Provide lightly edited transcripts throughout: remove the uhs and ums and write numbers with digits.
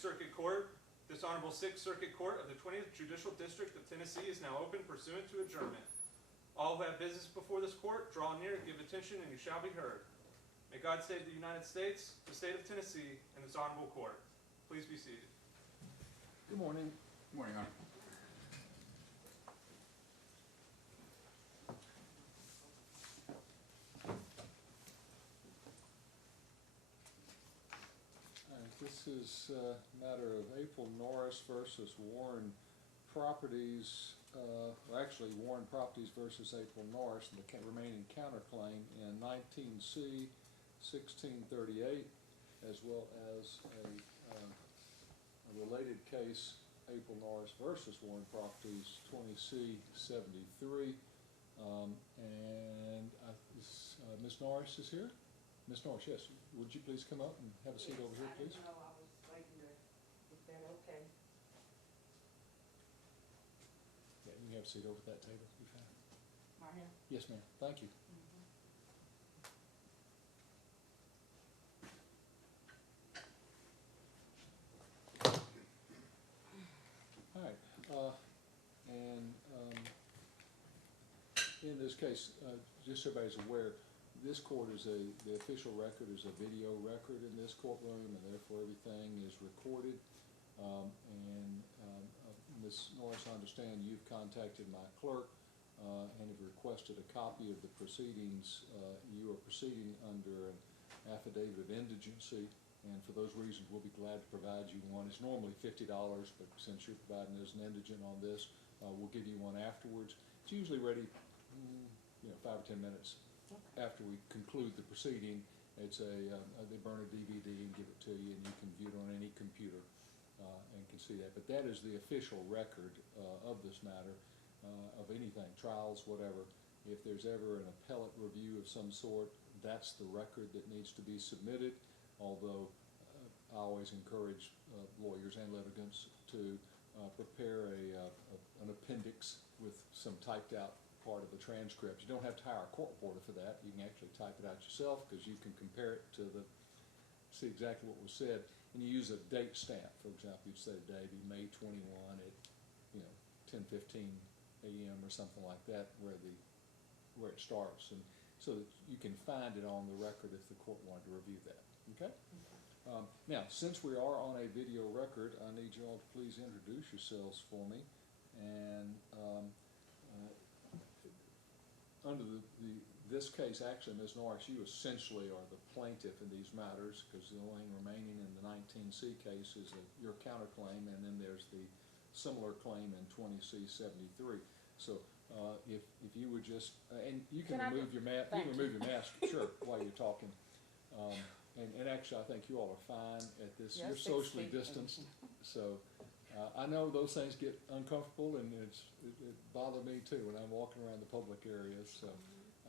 Sixth Circuit Court. This Honorable Sixth Circuit Court of the 20th Judicial District of Tennessee is now open pursuant to adjournment. All who have business before this court, draw near, give attention, and you shall be heard. May God save the United States, the state of Tennessee, and this honorable court. Please be seated. Good morning. Good morning, Honor. This is a matter of April Norris versus Warren Properties, actually Warren Properties versus April Norris, and the remaining counterclaim in 19C 1638, as well as a related case, April Norris versus Warren Properties 20C 73. Ms. Norris is here? Ms. Norris, yes. Would you please come up and have a seat over here, please? I didn't know I was waiting to get that okay. Yeah, you can have a seat over at that table. Be fine. Right here? Yes, ma'am. Thank you. All right. In this case, just so everybody's aware, this court is the official record is a video record in this courtroom, and therefore everything is recorded. Ms. Norris, I understand you've contacted my clerk and have requested a copy of the proceedings. You are proceeding under an affidavit of indigency, and for those reasons we'll be glad to provide you one. It's normally $50, but since you're providing as an indigent on this, we'll give you one afterwards. It's usually ready 5 or 10 minutes after we conclude the proceeding. It's they burn a DVD and give it to you, and you can view it on any computer and can see that. But that is the official record of this matter, of anything, trials, whatever. If there's ever an appellate review of some sort, that's the record that needs to be submitted, although I always encourage lawyers and litigants to prepare an appendix with some typed out part of the transcript. You don't have to hire a court reporter for that. You can actually type it out yourself, because you can compare it to see exactly what was said. And you use a date stamp. For example, you'd say today be May 21 at 10:15 a.m. or something like that, where it starts, and so that you can find it on the record if the court wanted to review that. Okay. Now, since we are on a video record, I need you all to please introduce yourselves for me. And under this case, actually, Ms. Norris, you essentially are the plaintiff in these matters, because the only thing remaining in the 19C case is your counterclaim, and then there's the similar claim in 20C 73. So if you would just, and you can remove your mask, you can remove your mask, sure, while you're talking. And actually, I think you all are fine at this. You're socially distanced, so I know those things get uncomfortable, and it bothers me too when I'm walking around the public areas. So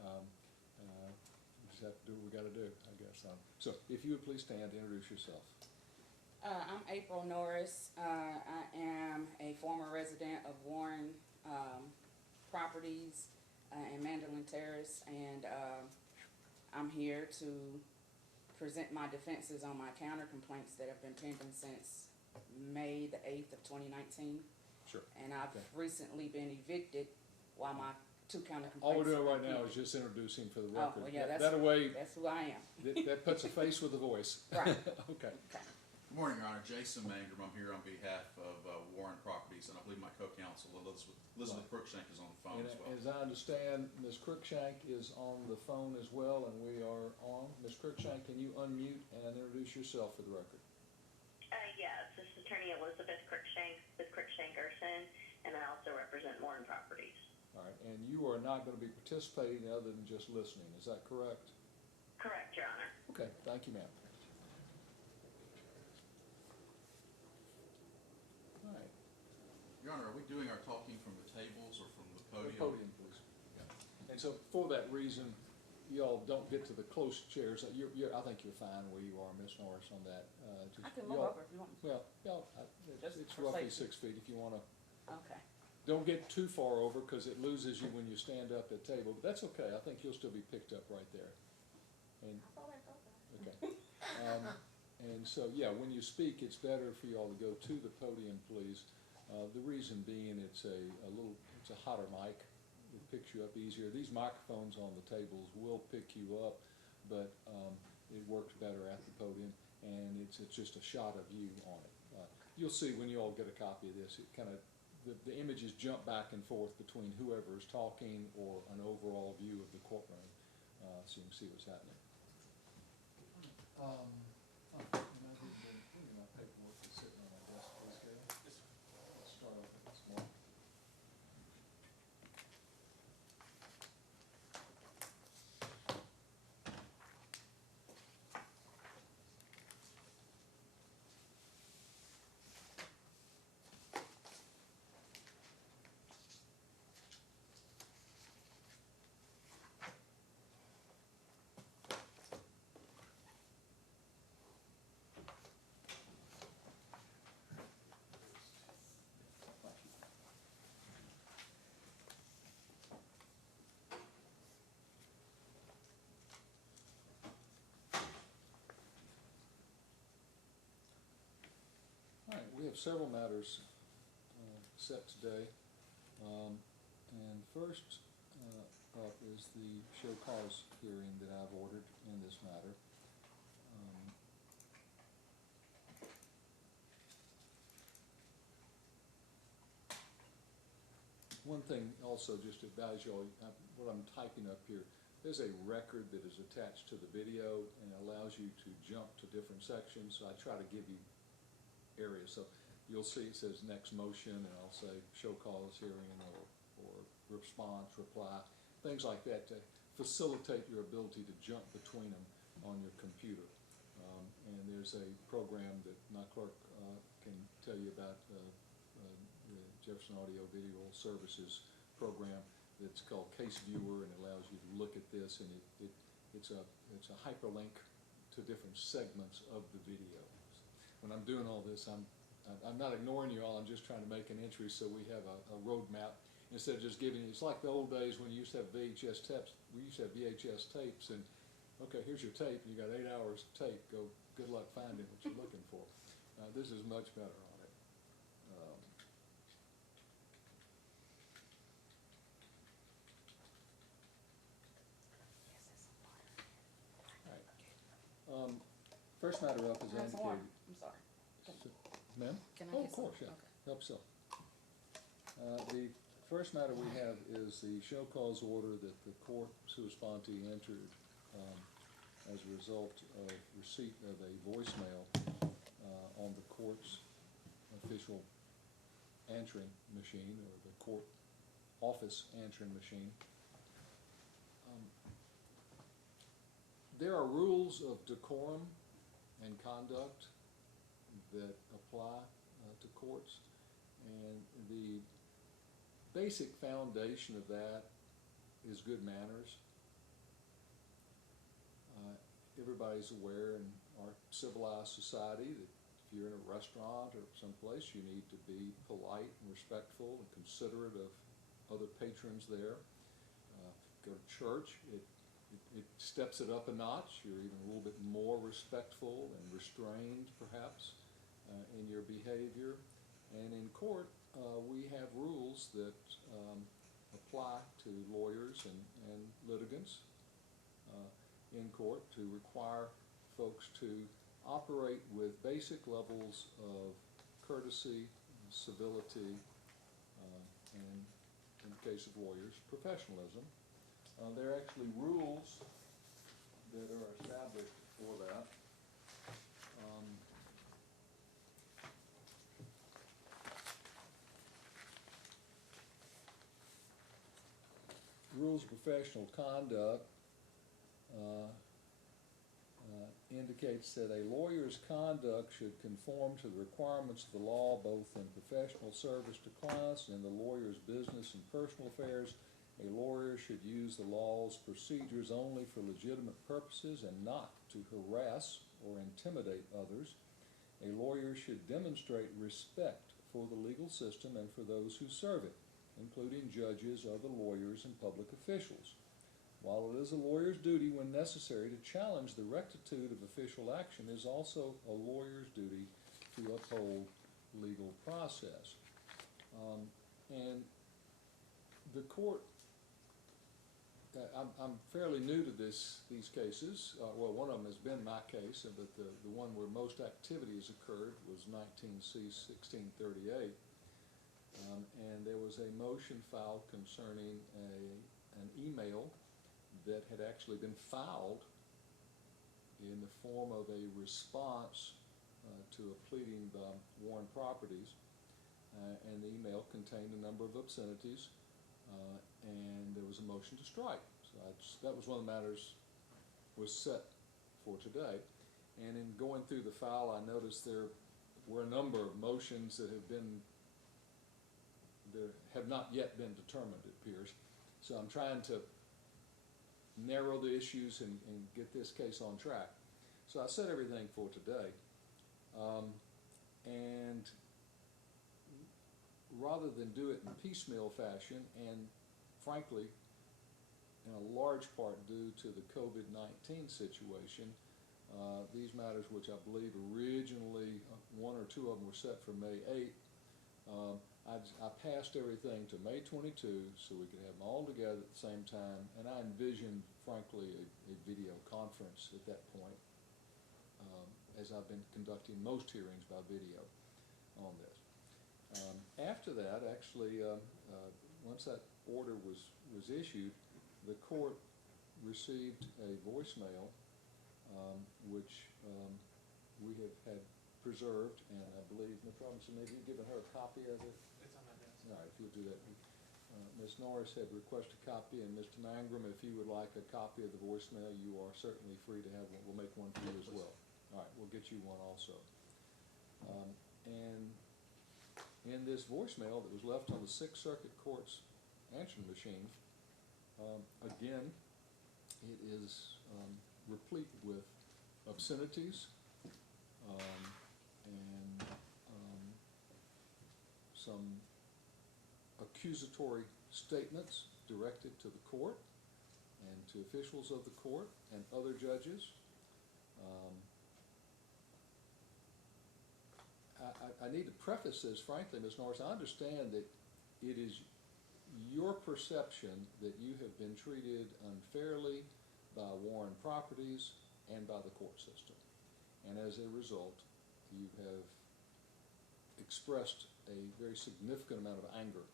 we just have to do what we got to do, I guess. So if you would please stand, introduce yourself. I'm April Norris. I am a former resident of Warren Properties in Mandolin Terrace, and I'm here to present my defenses on my counter complaints that have been pending since May the 8th of 2019. Sure. And I've recently been evicted while my two counter complaints. All we're doing right now is just introducing for the record. Oh, well, yeah, that's who I am. That puts a face with a voice. Right. Okay. Good morning, Your Honor. Jason Mangrum. I'm here on behalf of Warren Properties, and I believe my co-counsel, Elizabeth Crookshank, is on the phone as well. As I understand, Ms. Crookshank is on the phone as well, and we are on. Ms. Crookshank, can you unmute and introduce yourself for the record? Yes, this is Attorney Elizabeth Crookshank with Crookshank Gerson, and I also represent Warren Properties. All right, and you are not going to be participating other than just listening. Is that correct? Correct, Your Honor. Okay, thank you, ma'am. All right. Your Honor, are we doing our talking from the tables or from the podium? The podium, please. Yeah. And so for that reason, you all don't get to the close chairs. I think you're fine where you are, Ms. Norris, on that. I can move over if you want. Well, it's roughly 6 feet if you want to. Okay. Don't get too far over, because it loses you when you stand up at table, but that's okay. I think you'll still be picked up right there. And, okay. And so, yeah, when you speak, it's better for you all to go to the podium, please. The reason being, it's a hotter mic. It picks you up easier. These microphones on the tables will pick you up, but it works better at the podium, and it's just a shot of you on it. You'll see when you all get a copy of this, it kind of, the images jump back and forth between whoever is talking or an overall view of the courtroom, so you can see what's happening. My paperwork is sitting on my desk, please, Gary. Let's start off with this one. All right, we have several matters set today. And first up is the show cause hearing that I've ordered in this matter. One thing also, just to advise you all, what I'm typing up here, there's a record that is attached to the video and allows you to jump to different sections. So I try to give you areas. So you'll see it says next motion, and I'll say show cause hearing or response, reply, things like that to facilitate your ability to jump between them on your computer. And there's a program that my clerk can tell you about, the Jefferson Audio Visual Services program that's called Case Viewer, and allows you to look at this, and it's a hyperlink to different segments of the video. When I'm doing all this, I'm not ignoring you all. I'm just trying to make an entry so we have a roadmap instead of just giving you. It's like the old days when you used to have VHS tapes. We used to have VHS tapes, and okay, here's your tape. You got 8 hours of tape. Go. Good luck finding what you're looking for. This is much better on it. All right. First matter up is indicated. I'm sorry. Ma'am? Can I Oh, get of course, some? yeah. Okay. Help so. The first matter we have is the show cause order that the court sua sponte entered as a result of receipt of a voicemail on the court's official answering machine, or the court office answering machine. There are rules of decorum and conduct that apply to courts, and the basic foundation of that is good manners. Everybody's aware in our civilized society that if you're in a restaurant or someplace, you need to be polite and respectful and considerate of other patrons there. Go to church, it steps it up a notch. You're even a little bit more respectful and restrained, perhaps, in your behavior. And in court, we have rules that apply to lawyers and litigants in court to require folks to operate with basic levels of courtesy, civility, and in the case of lawyers, professionalism. There are actually rules that are established for that. Rules of professional conduct indicates that a lawyer's conduct should conform to the requirements of the law, both in professional service to clients and in the lawyer's business and personal affairs. A lawyer should use the law's procedures only for legitimate purposes and not to harass or intimidate others. A lawyer should demonstrate respect for the legal system and for those who serve it, including judges, other lawyers, and public officials. while it is a lawyer's duty when necessary to challenge the rectitude of official action, it is also a lawyer's duty to uphold legal process. And the court, I'm fairly new to these cases. Well, one of them has been my case, but the one where most activity has occurred was 19C 1638. And there was a motion filed concerning an email that had actually been filed in the form of a response to a pleading by Warren Properties, and the email contained a number of obscenities, and there was a motion to strike. So that was one of the matters was set for today. And in going through the file, I noticed there were a number of motions that have not yet been determined, it appears. So I'm trying to narrow the issues and get this case on track. So I set everything for today. And rather than do it in piecemeal fashion, and frankly, in a large part due to the COVID-19 situation, these matters, which I believe originally one or two of them were set for May 8th, I passed everything to May 22 so we could have them all together at the same time, and I envisioned, frankly, a video conference at that point, as I've been conducting most hearings by video on this. After that, actually, once that order was issued, the court received a voicemail, which we have had preserved, and I believe, Ms. Robinson, maybe you've given her a copy of it? It's on my desk. All right, if you'll do that. Ms. Norris had requested a copy, and Mr. Mangrum, if you would like a copy of the voicemail, you are certainly free to have one. We'll make one for you as well. All right, we'll get you one also. And in this voicemail that was left on the Sixth Circuit Court's answering machine, again, it is replete with obscenities and some accusatory statements directed to the court and to officials of the court and other judges. I need to preface this, frankly, Ms. Norris. I understand that it is your perception that you have been treated unfairly by Warren Properties and by the court system. And as a result, you have expressed a very significant amount of anger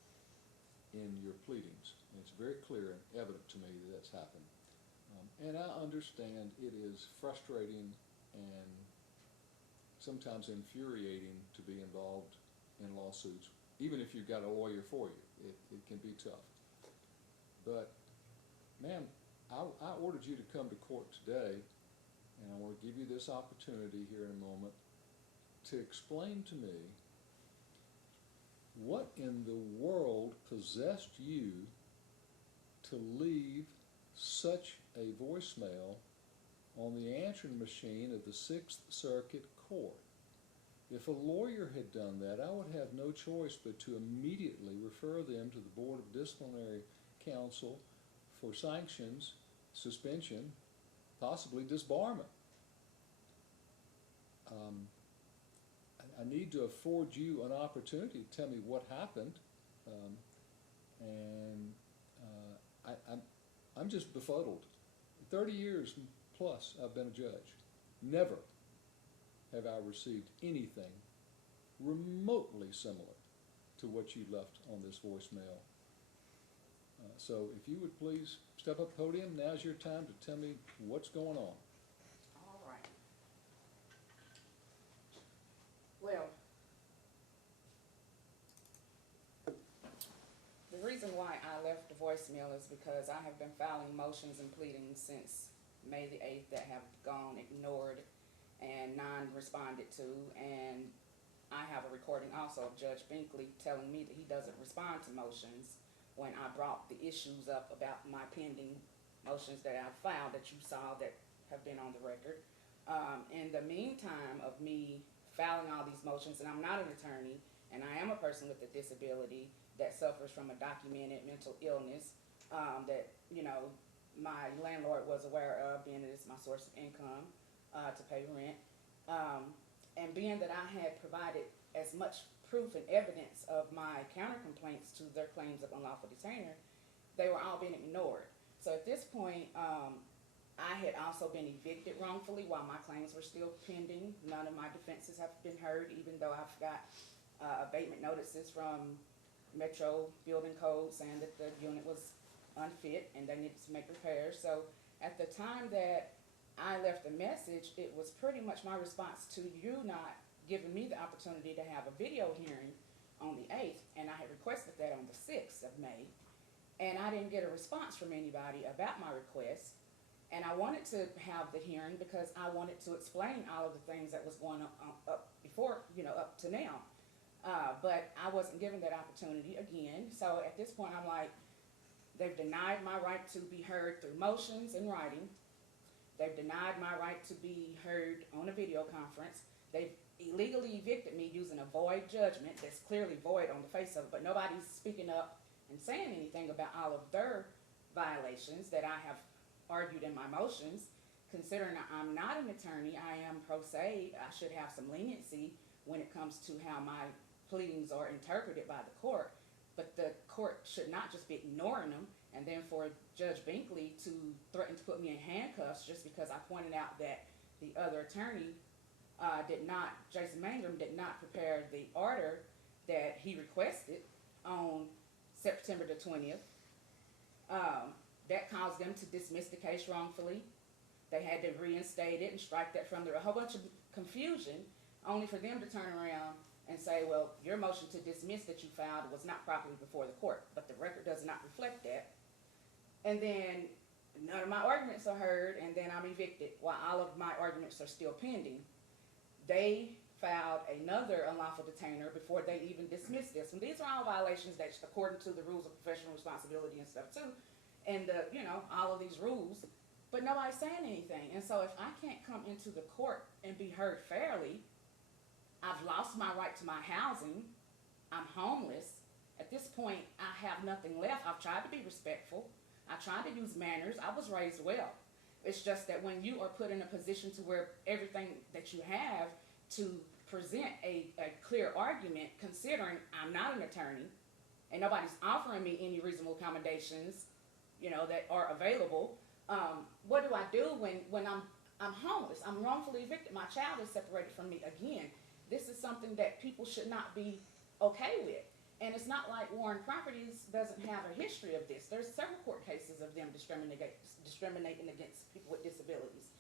in your pleadings. And it's very clear and evident to me that that's happened. And I understand it is frustrating and sometimes infuriating to be involved in lawsuits, even if you've got a lawyer for you. It can be tough. But, ma'am, I ordered you to come to court today, and I want to give you this opportunity here in a moment to explain to me what in the world possessed you to leave such a voicemail on the answering machine of the Sixth Circuit Court. If a lawyer had done that, I would have no choice but to immediately refer them to the Board of Disciplinary Counsel for sanctions, suspension, possibly disbarment. I need to afford you an opportunity to tell me what happened, and I'm just befuddled. 30 years plus I've been a judge. Never have I received anything remotely similar to what you left on this voicemail. So if you would please step up podium, now's your time to tell me what's going on. All right. Well, the reason why I left the voicemail is because I have been filing motions and pleadings since May the 8th that have gone ignored and non-responded to, and I have a recording also of Judge Binkley telling me that he doesn't respond to motions when I brought the issues up about my pending motions that I've filed that you saw that have been on the record. In the meantime of me filing all these motions, and I'm not an attorney, and I am a person with a disability that suffers from a documented mental illness, that, you know, my landlord was aware of, being that it's my source of income to pay rent. And being that I had provided as much proof and evidence of my counter complaints to their claims of unlawful detainer, they were all being ignored. So at this point, I had also been evicted wrongfully while my claims were still pending. None of my defenses have been heard, even though I've got abatement notices from Metro Building Code saying that the unit was unfit and they needed to make repairs. So at the time that I left the message, it was pretty much my response to you not giving me the opportunity to have a video hearing on the 8th, and I had requested that on the 6th of May, and I didn't get a response from anybody about my request. And I wanted to have the hearing because I wanted to explain all of the things that was going on up before, up to now. But I wasn't given that opportunity again. So at this point, I'm like, they've denied my right to be heard through motions and writing. They've denied my right to be heard on a video conference. They've illegally evicted me using a void judgment that's clearly void on the face of it, but nobody's speaking up and saying anything about all of their violations that I have argued in my motions. Considering I'm not an attorney, I am pro se, I should have some leniency when it comes to how my pleadings are interpreted by the court. But the court should not just be ignoring them, and then for Judge Binkley to threaten to put me in handcuffs just because I pointed out that the other attorney Jason Mangrum did not prepare the order that he requested on September the 20th. That caused them to dismiss the case wrongfully. They had to reinstate it and strike that from there. A whole bunch of confusion, only for them to turn around and say, well, your motion to dismiss that you filed was not properly before the court, but the record does not reflect that. And then none of my arguments are heard, and then I'm evicted while all of my arguments are still pending. They filed another unlawful detainer before they even dismissed this. And these are all violations that, according to the rules of professional responsibility and stuff too, and all of these rules, but nobody's saying anything. And so if I can't come into the court and be heard fairly, I've lost my right to my housing, I'm homeless. At this point, I have nothing left. I've tried to be respectful. I tried to use manners. I was raised well. It's just that when you are put in a position to where everything that you have to present a clear argument, considering I'm not an attorney and nobody's offering me any reasonable accommodations, that are available, what do I do when I'm homeless? I'm wrongfully evicted. My child is separated from me again. This is something that people should not be okay with. And it's not like Warren Properties doesn't have a history of this. There's several court cases of them discriminating against people with disabilities.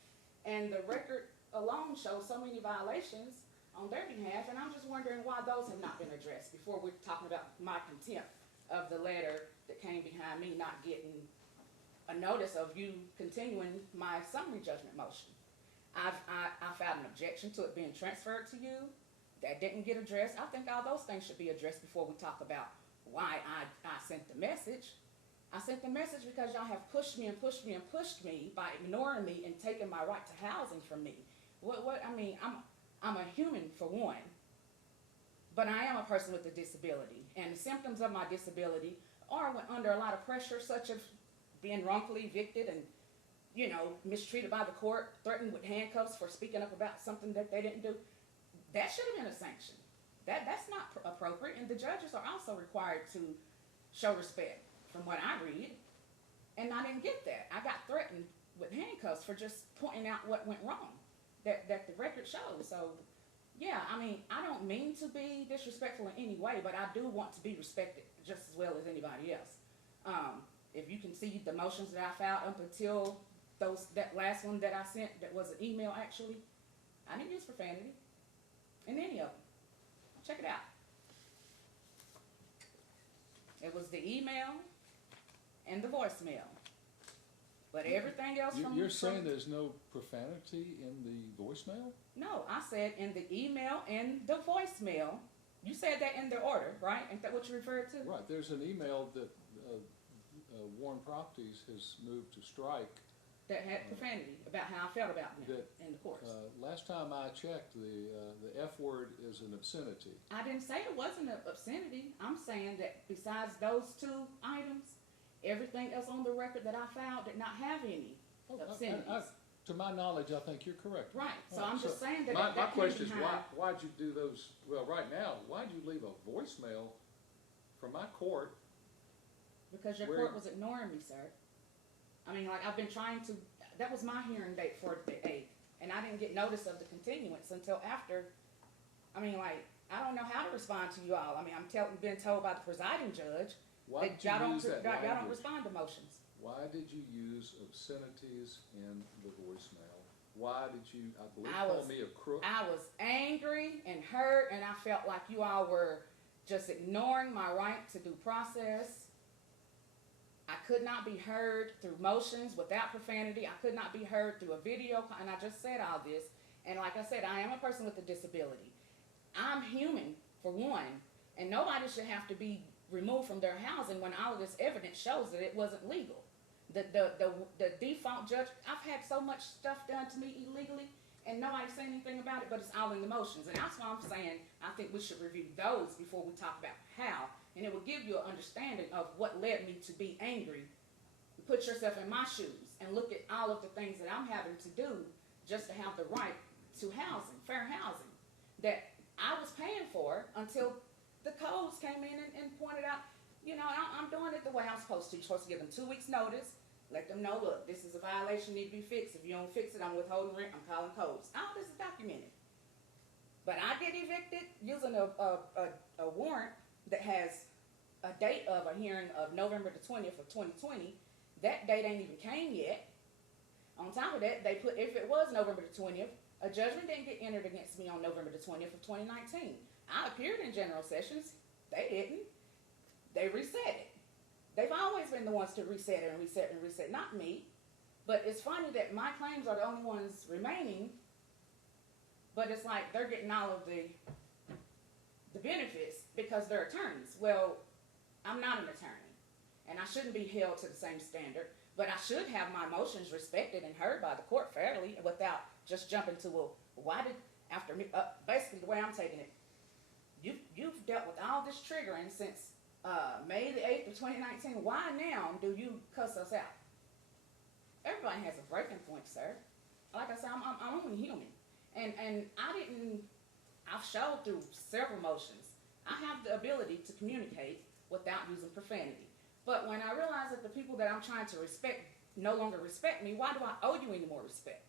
And the record alone shows so many violations on their behalf, and I'm just wondering why those have not been addressed before we're talking about my contempt of the letter that came behind me not getting a notice of you continuing my summary judgment motion. I filed an objection to it being transferred to you. That didn't get addressed. I think all those things should be addressed before we talk about why I sent the message. I sent the message because y'all have pushed me and pushed me and pushed me by ignoring me and taking my right to housing from me. I'm a human for one, but I am a person with a disability, and the symptoms of my disability are under a lot of pressure, such as being wrongfully evicted and mistreated by the court, threatened with handcuffs for speaking up about something that they didn't do. That should have been a sanction. That's not appropriate, and the judges are also required to show respect, from what I read, and I didn't get that. I got threatened with handcuffs for just pointing out what went wrong, that the record shows. So, yeah, I don't mean to be disrespectful in any way, but I do want to be respected just as well as anybody else. If you can see the motions that I filed up until that last one that I sent, that was an email actually, I didn't use profanity in any of them. Check it out. It was the email and the voicemail. But everything else You're saying there's no profanity in the voicemail? No, I said in the email and the voicemail. You said that in the order, right? Ain't that what you referred to? Right. There's an email that Warren Properties has moved to strike. That had profanity about how I felt about them in the courts. Last time I checked, the F word is an obscenity. I didn't say it wasn't an obscenity. I'm saying that besides those two items, Everything else on the record that I filed did not have any Oh, obscenities. To my knowledge, I think you're correct. Right, so All right, I'm just saying that My that question is, came behind. why'd you do those, well, right now, why'd you leave a voicemail from my court? Because your Where- court was ignoring me, sir. I mean, like, I've been trying to, that was my hearing date for the 8th, and I didn't get notice of the continuance until after. I mean, like, I don't know how to respond to you all. I mean, been told by the presiding judge Why that did you use that y'all don't language? respond to motions. Why did you use obscenities in the voicemail? Why did you, I believe, I call was- me a crook? I was angry and hurt, and I felt like you all were just ignoring my right to due process. I could not be heard through motions without profanity. I could not be heard through a video, and I just said all this. And like I said, I am a person with a disability. I'm human, for one, and nobody should have to be removed from their housing when all of this evidence shows that it wasn't legal. The default judge, I've had so much stuff done to me illegally, and nobody's saying anything about it, but it's all in the motions. And that's why I'm saying I think we should review those before we talk about how, and it will give you an understanding of what led me to be angry. Put yourself in my shoes and look at all of the things that I'm having to do just to have the right to housing, fair housing, that I was paying for until the codes came in and pointed out, you know, I'm doing it the way I'm supposed to. You're supposed to give them 2 weeks notice, let them know, look, this is a violation, need to be fixed. If you don't fix it, I'm withholding rent, I'm calling codes. All this is documented. But I get evicted using a warrant that has a date of a hearing of November the 20th of 2020. That date ain't even came yet. On top of that, they put, if it was November the 20th, a judgment didn't get entered against me on November the 20th of 2019. I appeared in general sessions. They didn't. They reset it. They've always been the ones to reset it and reset and reset, not me. But it's funny that my claims are the only ones remaining, but it's like they're getting all of the benefits because they're attorneys. Well, I'm not an attorney, and I shouldn't be held to the same standard, but I should have my motions respected and heard by the court fairly without just jumping to, well, why did, after me, basically the way I'm taking it, you've dealt with all this triggering since May the 8th of 2019. Why now do you cuss us out? Everybody has a breaking point, sir. Like I said, I'm only human. And I've showed through several motions, I have the ability to communicate without using profanity. But when I realize that the people that I'm trying to respect no longer respect me, why do I owe you any more respect?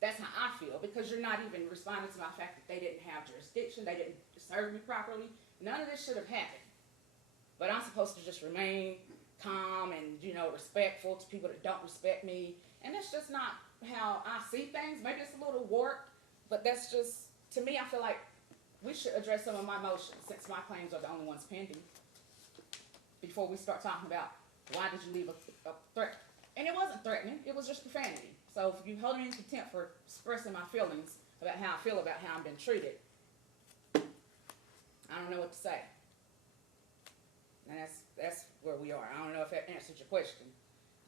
That's how I feel, because you're not even responding to my fact that they didn't have jurisdiction, they didn't serve me properly. None of this should have happened. But I'm supposed to just remain calm and, you know, respectful to people that don't respect me. And that's just not how I see things. Maybe it's a little warped, but that's just, to me, I feel like we should address some of my motions, since my claims are the only ones pending, before we start talking about why did you leave a threat. And it wasn't threatening, it was just profanity. So if you hold me in contempt for expressing my feelings about how I feel about how I'm being treated, I don't know what to say. And that's where we are. I don't know if that answers your question,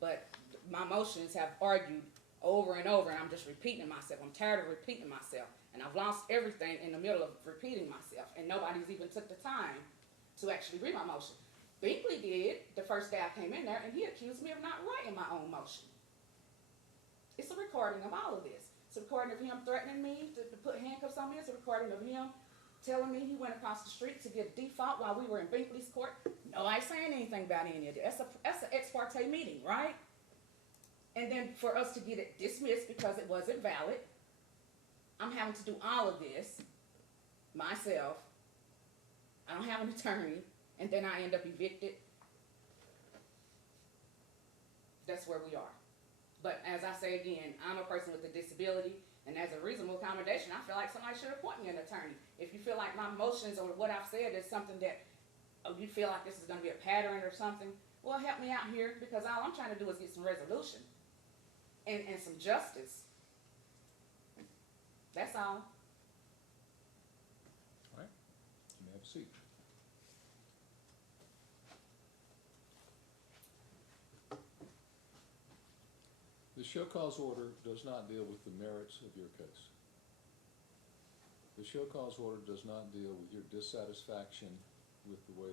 but my motions have argued over and over, and I'm just repeating myself. I'm tired of repeating myself, and I've lost everything in the middle of repeating myself, and nobody's even took the time to actually read my motion. Binkley did the first day I came in there, and he accused me of not writing my own motion. It's a recording of all of this. It's a recording of him threatening me to put handcuffs on me. It's a recording of him telling me he went across the street to get a default while we were in Binkley's court. Nobody's saying anything about any of this. That's an ex parte meeting, right? And then for us to get it dismissed because it wasn't valid, I'm having to do all of this myself. I don't have an attorney, and then I end up evicted. That's where we are. But as I say again, I'm a person with a disability, and as a reasonable accommodation, I feel like somebody should appoint me an attorney. If you feel like my motions or what I've said is something that you feel like this is going to be a pattern or something, well, help me out here, because all I'm trying to do is get some resolution and some justice. That's all. All right, you may have a seat. The show cause order does not deal with the merits of your case. The show cause order does not deal with your dissatisfaction with the way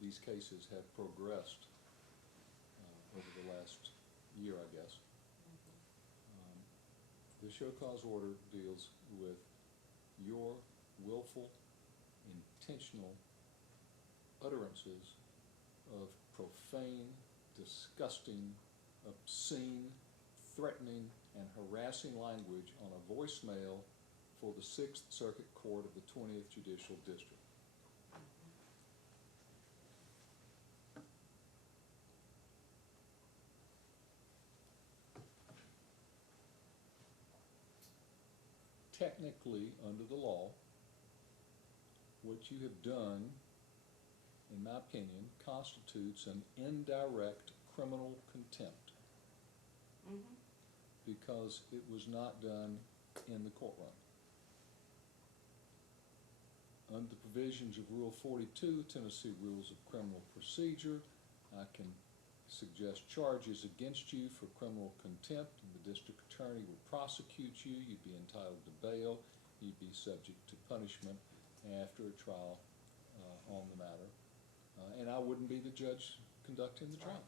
these cases have progressed over the last year, I guess. The show cause order deals with your willful, intentional utterances of profane, disgusting, obscene, threatening, and harassing language on a voicemail for the Sixth Circuit Court of the 20th Judicial District. Technically, under the law, what you have done, in my opinion, constitutes an indirect criminal contempt because it was not done in the courtroom. Under the provisions of Rule 42, Tennessee Rules of Criminal Procedure, I can suggest charges against you for criminal contempt, and the district attorney would prosecute you. You'd be entitled to bail. You'd be subject to punishment after a trial on the matter. And I wouldn't be the judge conducting the trial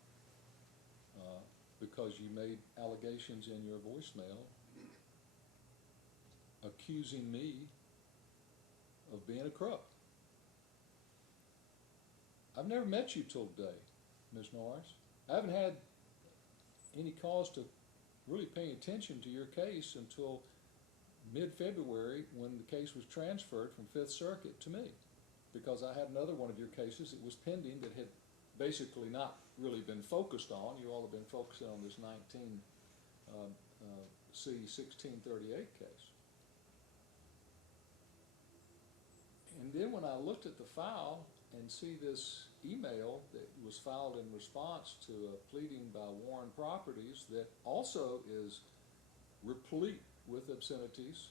because you made allegations in your voicemail accusing me of being a crook. I've never met you till today, Ms. Norris. I haven't had any cause to really pay attention to your case until mid-February when the case was transferred from Fifth Circuit to me, because I had another one of your cases that was pending that had basically not really been focused on. You all have been focusing on this 19 C-1638 case. And then when I looked at the file and see this email that was filed in response to a pleading by Warren Properties that also is replete with obscenities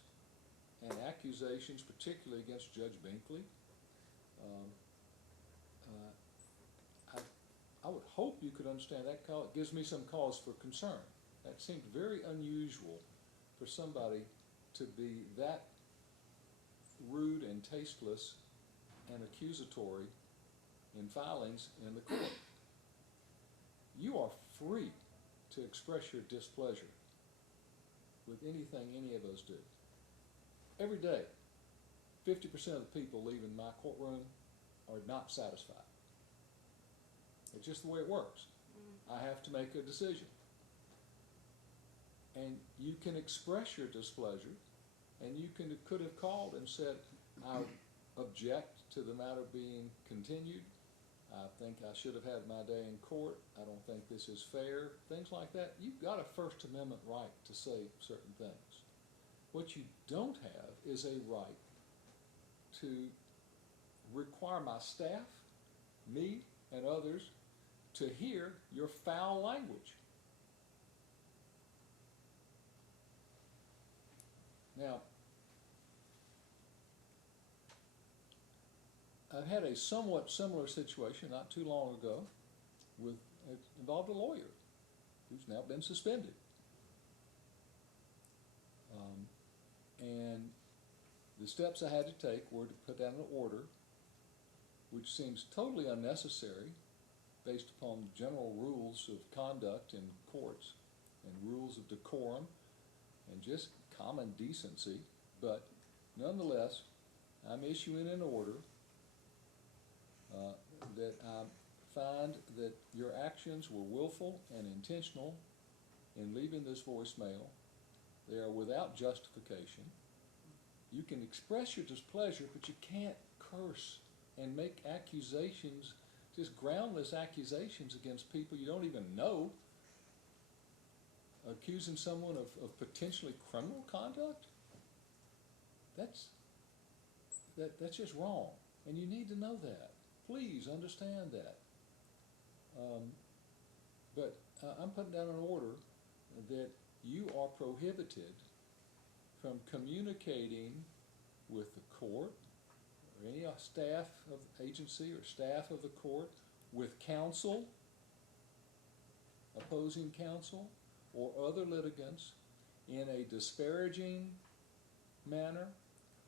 and accusations, particularly against Judge Binkley, I would hope you could understand that it gives me some cause for concern. That seemed very unusual for somebody to be that rude and tasteless and accusatory in filings in the court. You are free to express your displeasure with anything any of us do. Every day, 50% of the people leaving my courtroom are not satisfied. It's just the way it works. I have to make a decision. And you can express your displeasure, and you could have called and said, I object to the matter being continued. I think I should have had my day in court. I don't think this is fair. Things like that. You've got a First Amendment right to say certain things. What you don't have is a right to require my staff, me, and others to hear your foul language. Now, I've had a somewhat similar situation not too long ago with, it involved a lawyer who's now been suspended. And the steps I had to take were to put down an order which seems totally unnecessary based upon general rules of conduct in courts and rules of decorum and just common decency, but nonetheless, I'm issuing an order that I find that your actions were willful and intentional in leaving this voicemail. They are without justification. You can express your displeasure, but you can't curse and make accusations, just groundless accusations against people you don't even know, accusing someone of potentially criminal conduct. That's just wrong, and you need to know that. Please understand that. But I'm putting down an order that you are prohibited from communicating with the court or any staff of agency or staff of the court, with counsel, opposing counsel, or other litigants in a disparaging manner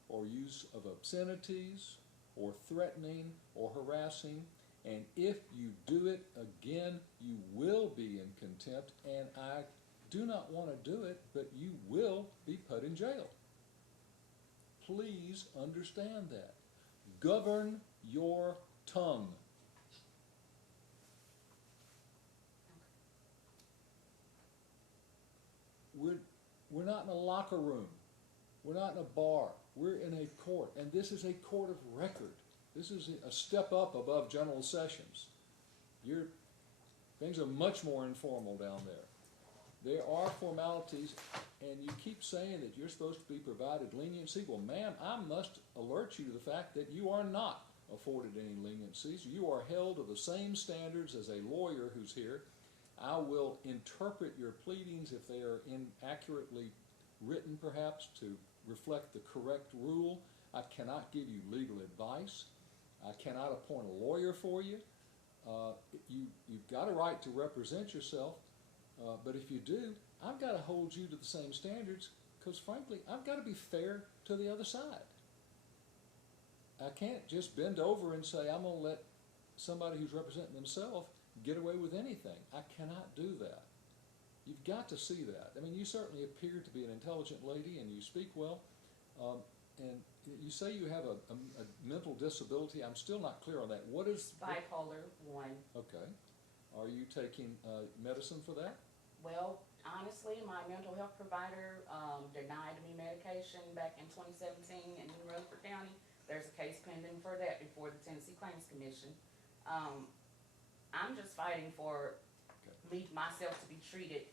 or use of obscenities or threatening or harassing, And if you do it again, you will be in contempt, and I do not want to do it, but you will be put in jail. Please understand that. Govern your tongue. We're not in a locker room. We're not in a bar. We're in a court, and this is a court of record. This is a step up above general sessions. Things are much more informal down there. There are formalities, and you keep saying that you're supposed to be provided leniency. Well, ma'am, I must alert you to the fact that you are not afforded any leniencies. You are held to the same standards as a lawyer who's here. I will interpret your pleadings if they are inaccurately written, perhaps, to reflect the correct rule. I cannot give you legal advice. I cannot appoint a lawyer for you. You've got a right to represent yourself, but if you do, I've got to hold you to the same standards because, frankly, I've got to be fair to the other side. I can't just bend over and say I'm going to let somebody who's representing themselves get away with anything. I cannot do that. You've got to see that. I mean, you certainly appear to be an intelligent lady and you speak well. And you say you have a mental disability. I'm still not clear on that. What is... Bipolar 1. Okay. Are you taking medicine for that? Well, honestly, my mental health provider denied me medication back in 2017 in New Rutherford County. There's a case pending for that before the Tennessee Claims Commission. I'm just fighting for myself to be treated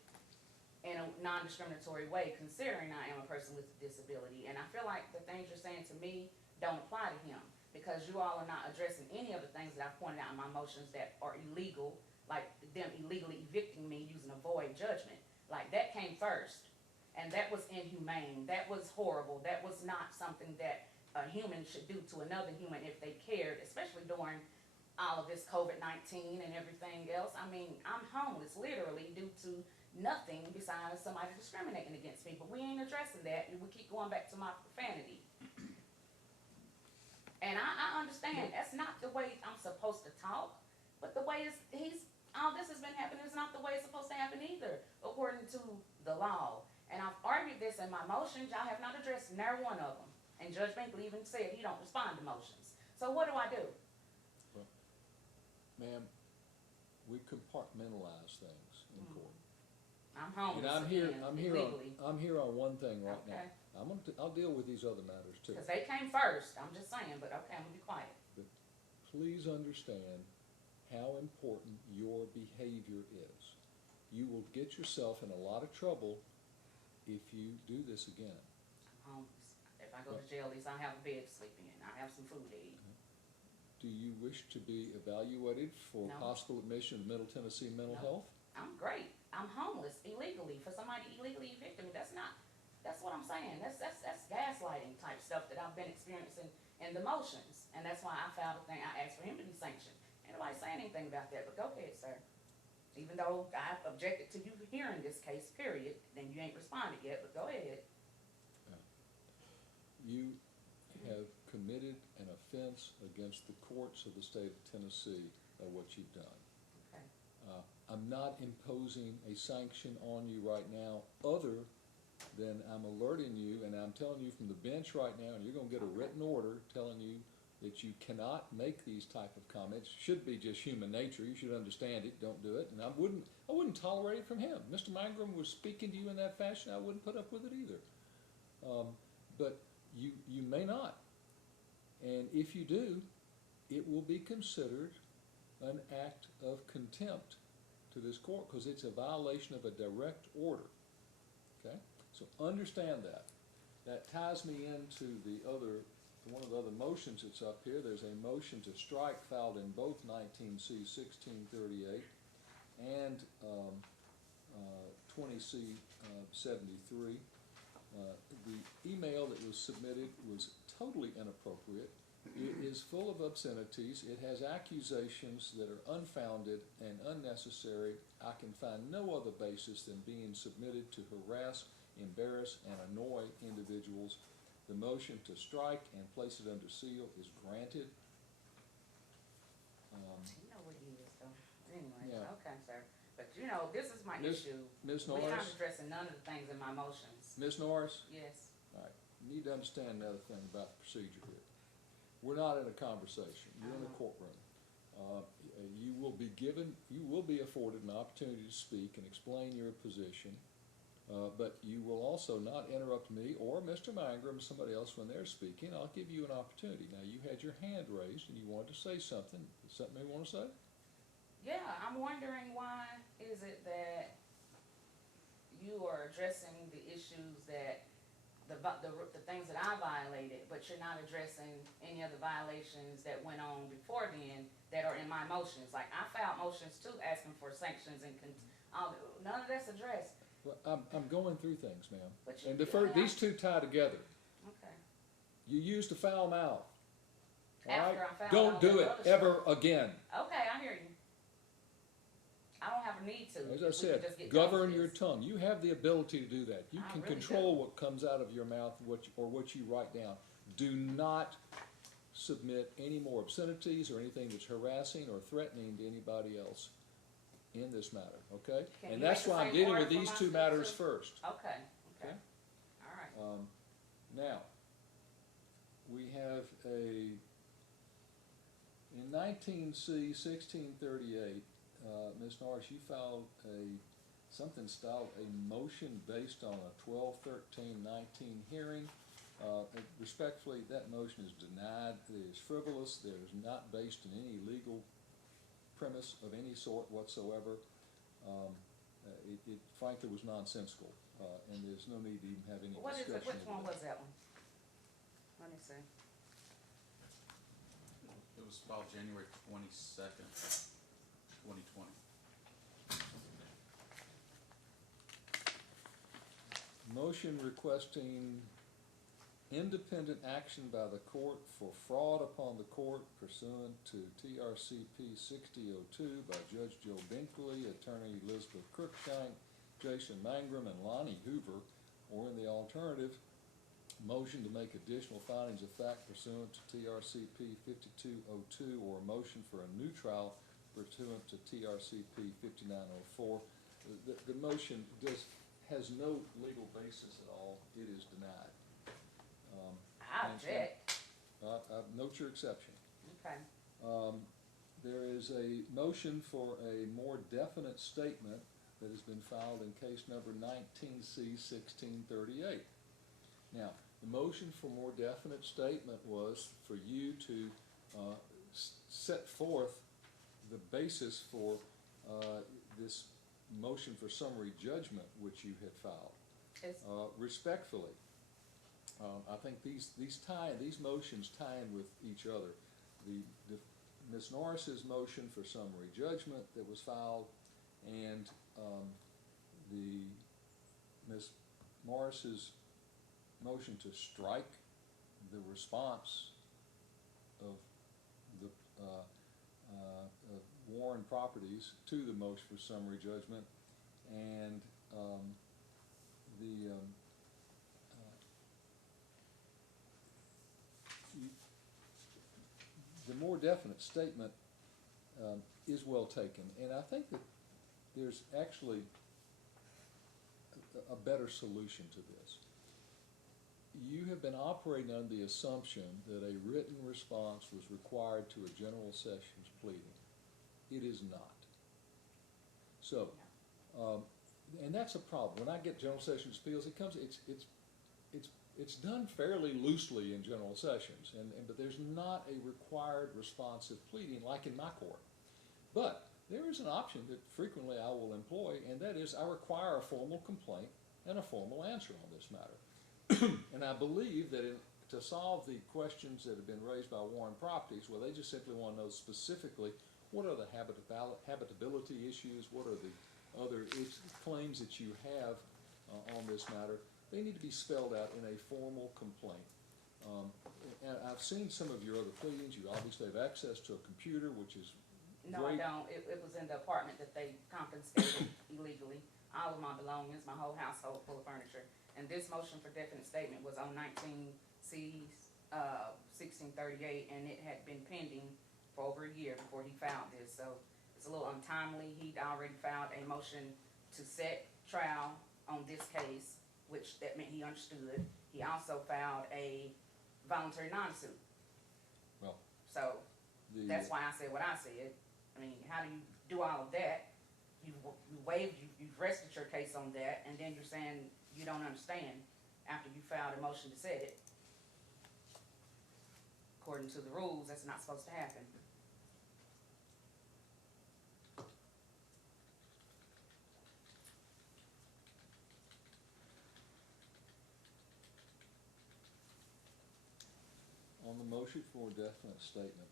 in a non-discriminatory way, considering I am a person with a disability. And I feel like the things you're saying to me don't apply to him, because you all are not addressing any of the things that I've pointed out in my motions that are illegal, like them illegally evicting me using a void judgment. Like, that came first, and that was inhumane. That was horrible. That was not something that a human should do to another human if they cared, especially during all of this COVID-19 and everything else. I mean, I'm homeless literally due to nothing besides somebody discriminating against me, but we ain't addressing that, and we keep going back to my profanity. And I understand that's not the way I'm supposed to talk, but the way all this has been happening is not the way it's supposed to happen either, according to the law. And I've argued this in my motions. Y'all have not addressed neither one of them. And Judge Binkley even said he don't respond to motions. So what do I do? Well, ma'am, we compartmentalize things in court. I'm homeless And I'm illegally. here on one thing right Okay. now. I'll deal with these other matters too. Because they came first. I'm just saying, but okay, I'm gonna be quiet. But please understand how important your behavior is. You will get yourself in a lot of trouble if you do this again. I'm homeless. If I go to jail, at least I have a bed to sleep in. I have some food to eat. Do you wish to be evaluated for No. possible admission to Middle Tennessee Mental No. Health? I'm great. I'm homeless illegally. For somebody to illegally evict me, that's what I'm saying. That's gaslighting type stuff that I've been experiencing in the motions. And that's why I filed a thing. I asked for him to be sanctioned. Ain't nobody saying anything about that, but go ahead, sir. Even though I objected to you hearing this case, period, then you ain't responded yet, but go ahead. You have committed an offense against the courts of the state of Tennessee by what you've done. Okay. I'm not imposing a sanction on you right now other than I'm alerting you, and I'm telling you from the bench right now, and you're going to get a written order telling you that you cannot make these type of comments. Should be just human nature. You should understand it. Don't do it. And I wouldn't tolerate it from him. Mr. Mangrum was speaking to you in that fashion. I wouldn't put up with it either. But you may not. And if you do, it will be considered an act of contempt to this court because it's a violation of a direct order. Okay? So understand that. That ties me into one of the other motions that's up here. There's a motion to strike filed in both 19C 1638 and 20C 73. The email that was submitted was totally inappropriate. It is full of obscenities. It has accusations that are unfounded and unnecessary. I can find no other basis than being submitted to harass, embarrass, and annoy individuals. The motion to strike and place it under seal is granted. You know what he is, though. Anyway, Yeah. okay, sir. But you know, this is my Ms. issue. Ms. We're not Norris, addressing none of the things in my motions. Ms. Norris, Yes. you need to understand another thing about the procedure here. We're not in a conversation, you're in a courtroom. You will be afforded an opportunity to speak and explain your position, but you will also not interrupt me or Mr. Mangrum, somebody else when they're speaking. I'll give you an opportunity. Now, you had your hand raised and you wanted to say something. Is something you want to say? Yeah, I'm wondering why is it that you are addressing the issues that the things that I violated, but you're not addressing any of the violations that went on before then that are in my motions. Like, I filed motions too, asking for sanctions and none of that's addressed. Well, I'm going through things, ma'am. But you- And these two tie together. Okay. You used a foul mouth. All After right? I found Don't all do that it other ever again. Okay, I hear you. I don't have a need to. As I We can said, just get done govern with your this. tongue. You have the ability to do that. You I can really control do. what comes out of your mouth or what you write down. Do not submit any more obscenities or anything that's harassing or threatening to anybody else in this matter, okay? Can And you that's make the why I'm same dealing order with for these my two matters speech, too? first. Okay, okay. Okay. All right. Now, we have in 19C 1638, Ms. Norris, you filed something styled a motion based on a 12/13/19 hearing. Respectfully, that motion is denied. It is frivolous. It is not based on any legal premise of any sort whatsoever. It frankly was nonsensical, and there's no need to even have any What is discussion. it, which over one that. was that one? Let me see. It was filed January 22nd, 2020. Motion requesting independent action by the court for fraud upon the court pursuant to TRCP 6002 by Judge Joe Binkley, Attorney Elizabeth Crookshank, Jason Mangrum, and Lonnie Hoover, or in the alternative, motion to make additional findings of fact pursuant to TRCP 5202, or a motion for a new trial pursuant to TRCP 5904. The motion has no legal basis at all. It is denied. I object. Note your exception. Okay. There is a motion for a more definite statement that has been filed in case number 19C 1638. Now, the motion for more definite statement was for you to set forth the basis for this motion for summary judgment which you had filed. Respectfully, I think these motions tie in with each other. Ms. Norris's motion for summary judgment that was filed, and Ms. Morris's motion to strike the response of the of Warren Properties to the motion for summary judgment, and the more definite statement is well taken, and I think that there's actually a better solution to this. You have been operating under the assumption that a written response was required to a general sessions pleading. It is not. So, and that's a problem. When I get general sessions appeals, it's done fairly loosely in general sessions, but there's not a required responsive pleading like in my court. But there is an option that frequently I will employ, and that is I require a formal complaint and a formal answer on this matter. And I believe that to solve the questions that have been raised by Warren Properties, where they just simply want to know specifically what are the habitability issues, what are the other claims that you have on this matter, they need to be spelled out in a formal complaint. And I've seen some of your other pleadings. You obviously have access to a computer, which is No, great. I don't. It was in the apartment that they confiscated illegally. All of my belongings, my whole household full of furniture. And this motion for definite statement was on 19C 1638, and it had been pending for over a year before he filed this, so it's a little untimely. He'd already filed a motion to set trial on this case, which that meant he understood. He also filed a voluntary non-suit. Well, So the, that's why I said what I said. I mean, how do you do all of that? You've rested your case on that, and then you're saying you don't understand after you filed a motion to set it. According to the rules, that's not supposed to happen. on the motion for a definite statement,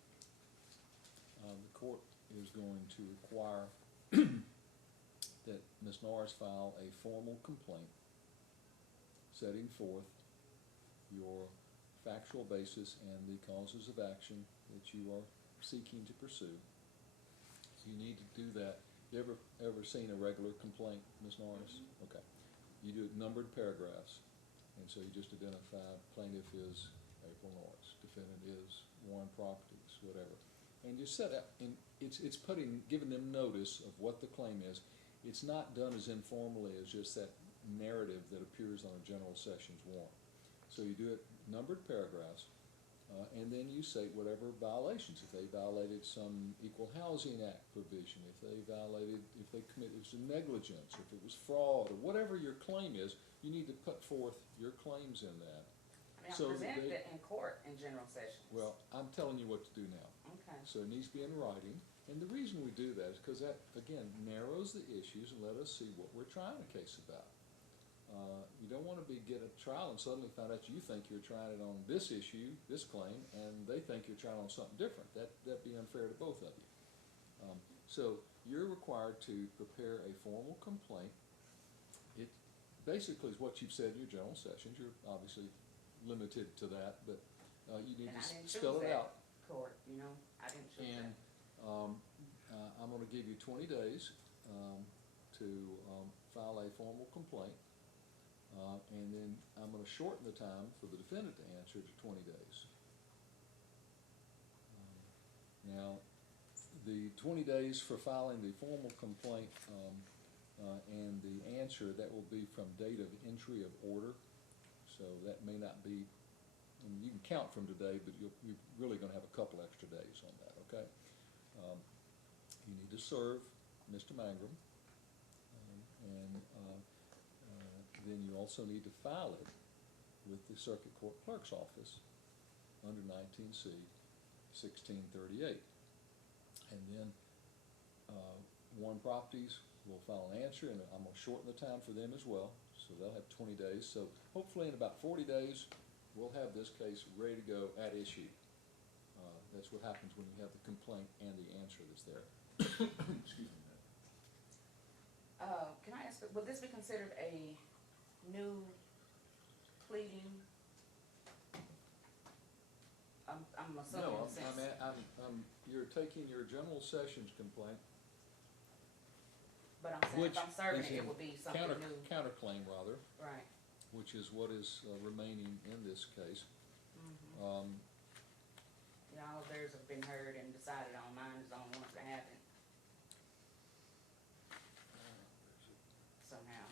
the court is going to require that Ms. Norris file a formal complaint setting forth your factual basis and the causes of action that you are seeking to pursue. You need to do that. You ever seen a regular complaint, Ms. Norris? Okay. You do it numbered paragraphs, and so you just identify plaintiff is April Norris, defendant is Warren Properties, whatever. And you set up, and it's giving them notice of what the claim is. It's not done as informally as just that narrative that appears on a general sessions warrant. So you do it numbered paragraphs, and then you say whatever violations. If they violated some Equal Housing Act provision, if they committed some negligence, if it was fraud, or whatever your claim is, you need to put forth your claims in that. I mean, So I presented it in court in general sessions. Well, I'm telling you what to do now. Okay. So it needs to be in writing, and the reason we do that is because that, again, narrows the issues and let us see what we're trying a case about. You don't want to get a trial and suddenly find out you think you're trying it on this issue, this claim, and they think you're trying on something different. That'd be unfair to both of you. So you're required to prepare a formal complaint. It basically is what you've said in your general sessions. You're obviously limited to that, but you need And to I didn't spell choose it that out. court, you know, I didn't choose And that. I'm going to give you 20 days to file a formal complaint, and then I'm going to shorten the time for the defendant to answer to 20 days. Now, the 20 days for filing the formal complaint and the answer, that will be from date of entry of order. So that may not be, and you can count from today, but you're really going to have a couple extra days on that, okay? You need to serve Mr. Mangrum, and then you also need to file it with the Circuit Court Clerk's Office under 19C 1638. And then Warren Properties will file an answer, and I'm going to shorten the time for them as well, so they'll have 20 days. So hopefully in about 40 days, we'll have this case ready to go at issue. That's what happens when you have the complaint and the answer that's there. Excuse me. Can I ask, will this be considered a new pleading? I'm assuming No, since. you're taking your general sessions complaint, But I'm saying if I'm serving is it, it in will be something new. counterclaim rather, Right. which is what is remaining in this case. Mm-hmm. Yeah, all of theirs have been heard and decided on. Mine is the only one that haven't somehow.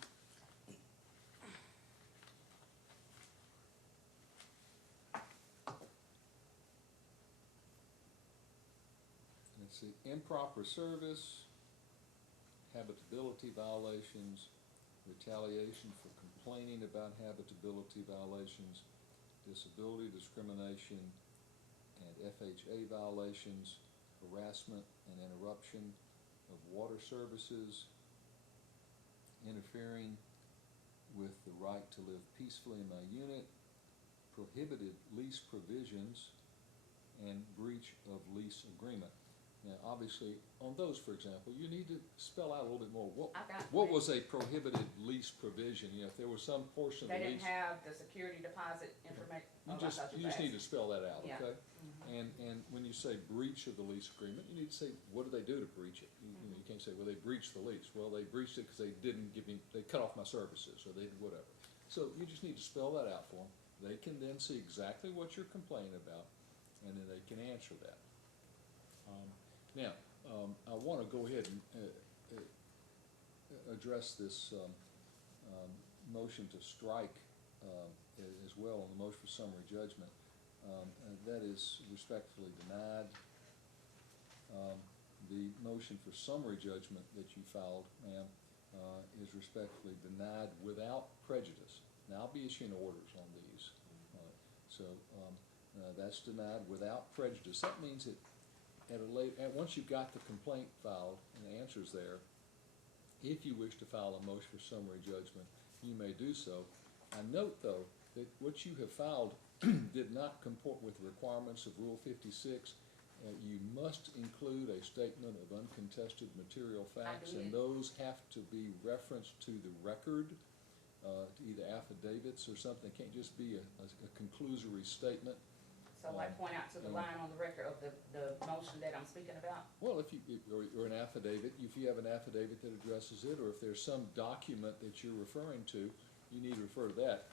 Let's see, improper service, habitability violations, retaliation for complaining about habitability violations, disability discrimination, and FHA violations, harassment and interruption of water services, interfering with the right to live peacefully in my unit, prohibited lease provisions, and breach of lease agreement. Now, obviously, on those, for example, you need to spell out a little bit more. What was a prohibited lease provision? You know, if there was some portion of the They lease. didn't have the security deposit information. You just need to spell that out, Yeah. okay? Mm-hmm. And when you say breach of the lease agreement, you need to say, what did they do to breach it? You know, you can't say, well, they breached the lease. Well, they breached it because they didn't give me, they cut off my services, or they did whatever. So you just need to spell that out for them. They can then see exactly what you're complaining about, and then they can answer that. Now, I want to go ahead and address this motion to strike as well on the motion for summary judgment. And that is respectfully denied. The motion for summary judgment that you filed, ma'am, is respectfully denied without prejudice. Now, I'll be issuing orders on these. So that's denied without prejudice. That means that once you've got the complaint filed and the answer's there, if you wish to file a motion for summary judgment, you may do so. I note, though, that what you have filed did not comport with the requirements of Rule 56. You must include a statement of uncontested material facts, and those have to be referenced to the record, to either affidavits or something. It can't just be a conclusory statement. So like point out to the line on the record of the motion that I'm speaking about? Well, or an affidavit, if you have an affidavit that addresses it, or if there's some document that you're referring to, you need to refer to that.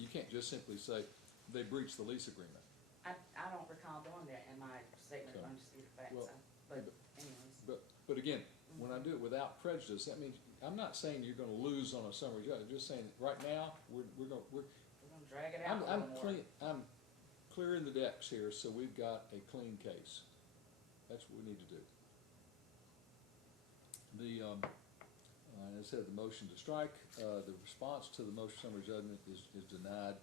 You can't just simply say, they breached the lease agreement. I don't recall doing that in my statement of undisputed facts, Well, but anyways. But again, when I do it without prejudice, that means, I'm not saying you're gonna lose on a summary judgment, I'm just saying, right now, we're gonna Drag it out a little more. I'm clearing the decks here, so we've got a clean case. That's what we need to do. As I said, the motion to strike, the response to the motion for summary judgment is denied.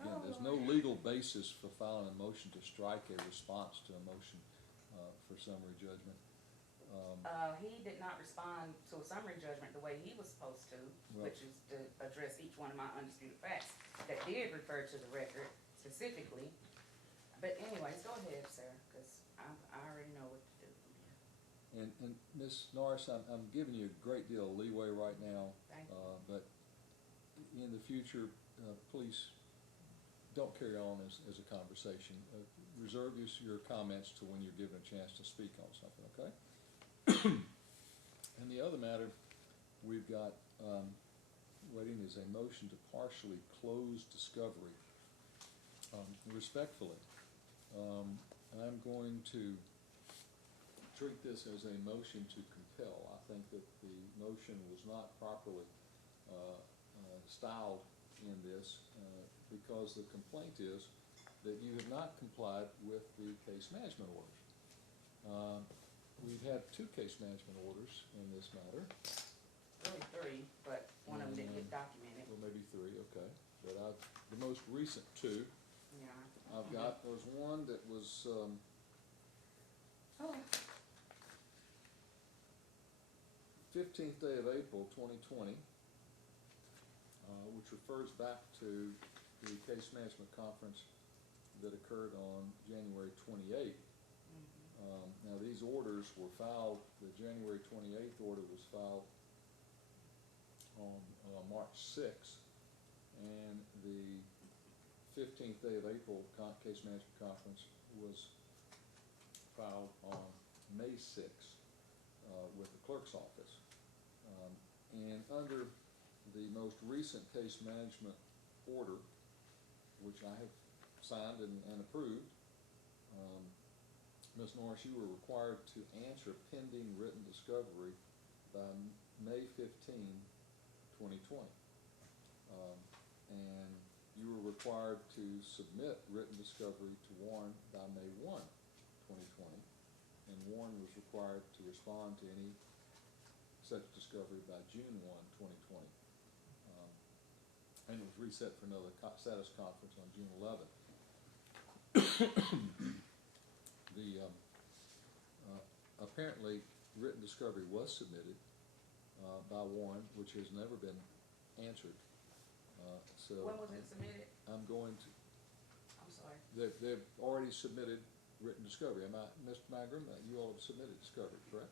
Again, there's no legal basis for filing a motion to strike a response to a motion for summary judgment. He did not respond to a summary judgment the way he was supposed to, which is to address each one of my undisputed facts that did refer to the record specifically. But anyways, go ahead, sir, because I already know what to do from here. And Ms. Norris, I'm giving you a great deal of leeway right now. Thank you. But in the future, please don't carry on as a conversation. Reserve your comments to when you're given a chance to speak on something, okay? And the other matter we've got waiting is a motion to partially close discovery. Respectfully, I'm going to treat this as a motion to compel. I think that the motion was not properly styled in this because the complaint is that you have not complied with the case management orders. We've had 2 case management orders in this matter. Really 3, but one of them didn't get documented. Well, maybe 3, okay. But the most recent 2, Yeah. I've got, there's one that was, 15th day of April 2020, which refers back to the case management conference that occurred on January 28th. Now, these orders were filed, the January 28th order was filed on March 6th, and the 15th day of April case management conference was filed on May 6th with the clerk's office. And under the most recent case management order, which I have signed and approved, Ms. Norris, you were required to answer pending written discovery by May 15, 2020. And you were required to submit written discovery to Warren by May 1, 2020. And Warren was required to respond to any such discovery by June 1, 2020. And it was reset for another status conference on June 11th. Apparently, written discovery was submitted by Warren, which has never been answered. So When was it submitted? I'm going to. I'm sorry. They've already submitted written discovery. Mr. Mangrum, you all have submitted discovery, correct?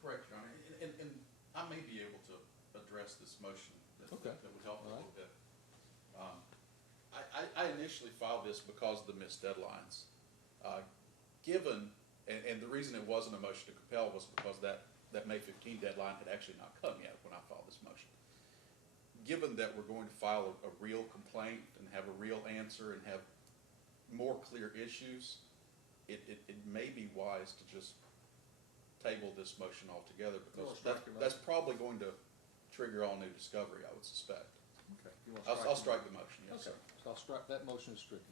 Correct, Your Honor. And I may be able to address this motion that would help a little bit. I initially filed this because of the missed deadlines. And the reason it wasn't a motion to compel was because that May 15 deadline had actually not come yet when I filed this motion. Given that we're going to file a real complaint and have a real answer and have more clear issues, it may be wise to just table this motion altogether, You wanna because strike your that's probably going to trigger all new discovery, I would suspect. Okay. You wanna I'll strike the motion, yes, Okay, sir. so I'll strike, that motion is stricken.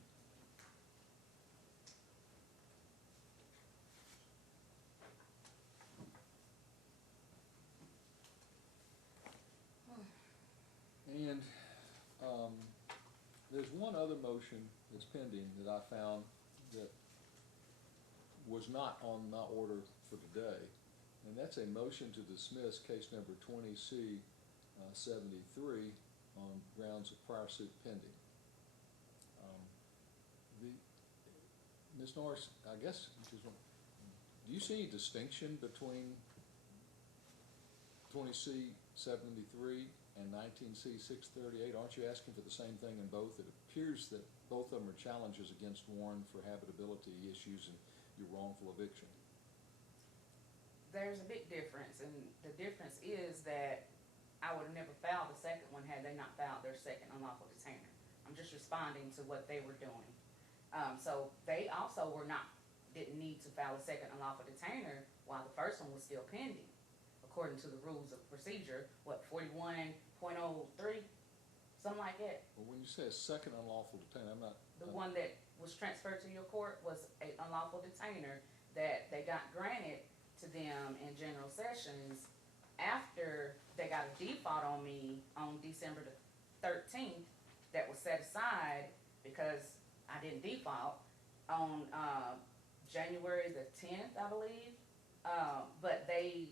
And, there's one other motion that's pending that I found that was not on my order for today, and that's a motion to dismiss case number 20C 73 on grounds of prior suit pending. Ms. Norris, I guess, do you see any distinction between 20C 73 and 19C 638? Aren't you asking for the same thing in both? It appears that both of them are challenges against Warren for habitability issues and your wrongful eviction. There's a big difference, and the difference is that I would have never filed the second one had they not filed their second unlawful detainer. I'm just responding to what they were doing. So they also didn't need to file a second unlawful detainer while the first one was still pending, according to the rules of procedure, 41.03, something like that. Well, when you say a second unlawful detainer, I'm not. The one that was transferred to your court was an unlawful detainer that they got granted to them in general sessions after they got a default on me on December the 13th that was set aside because I didn't default on January the 10th, I believe. But they,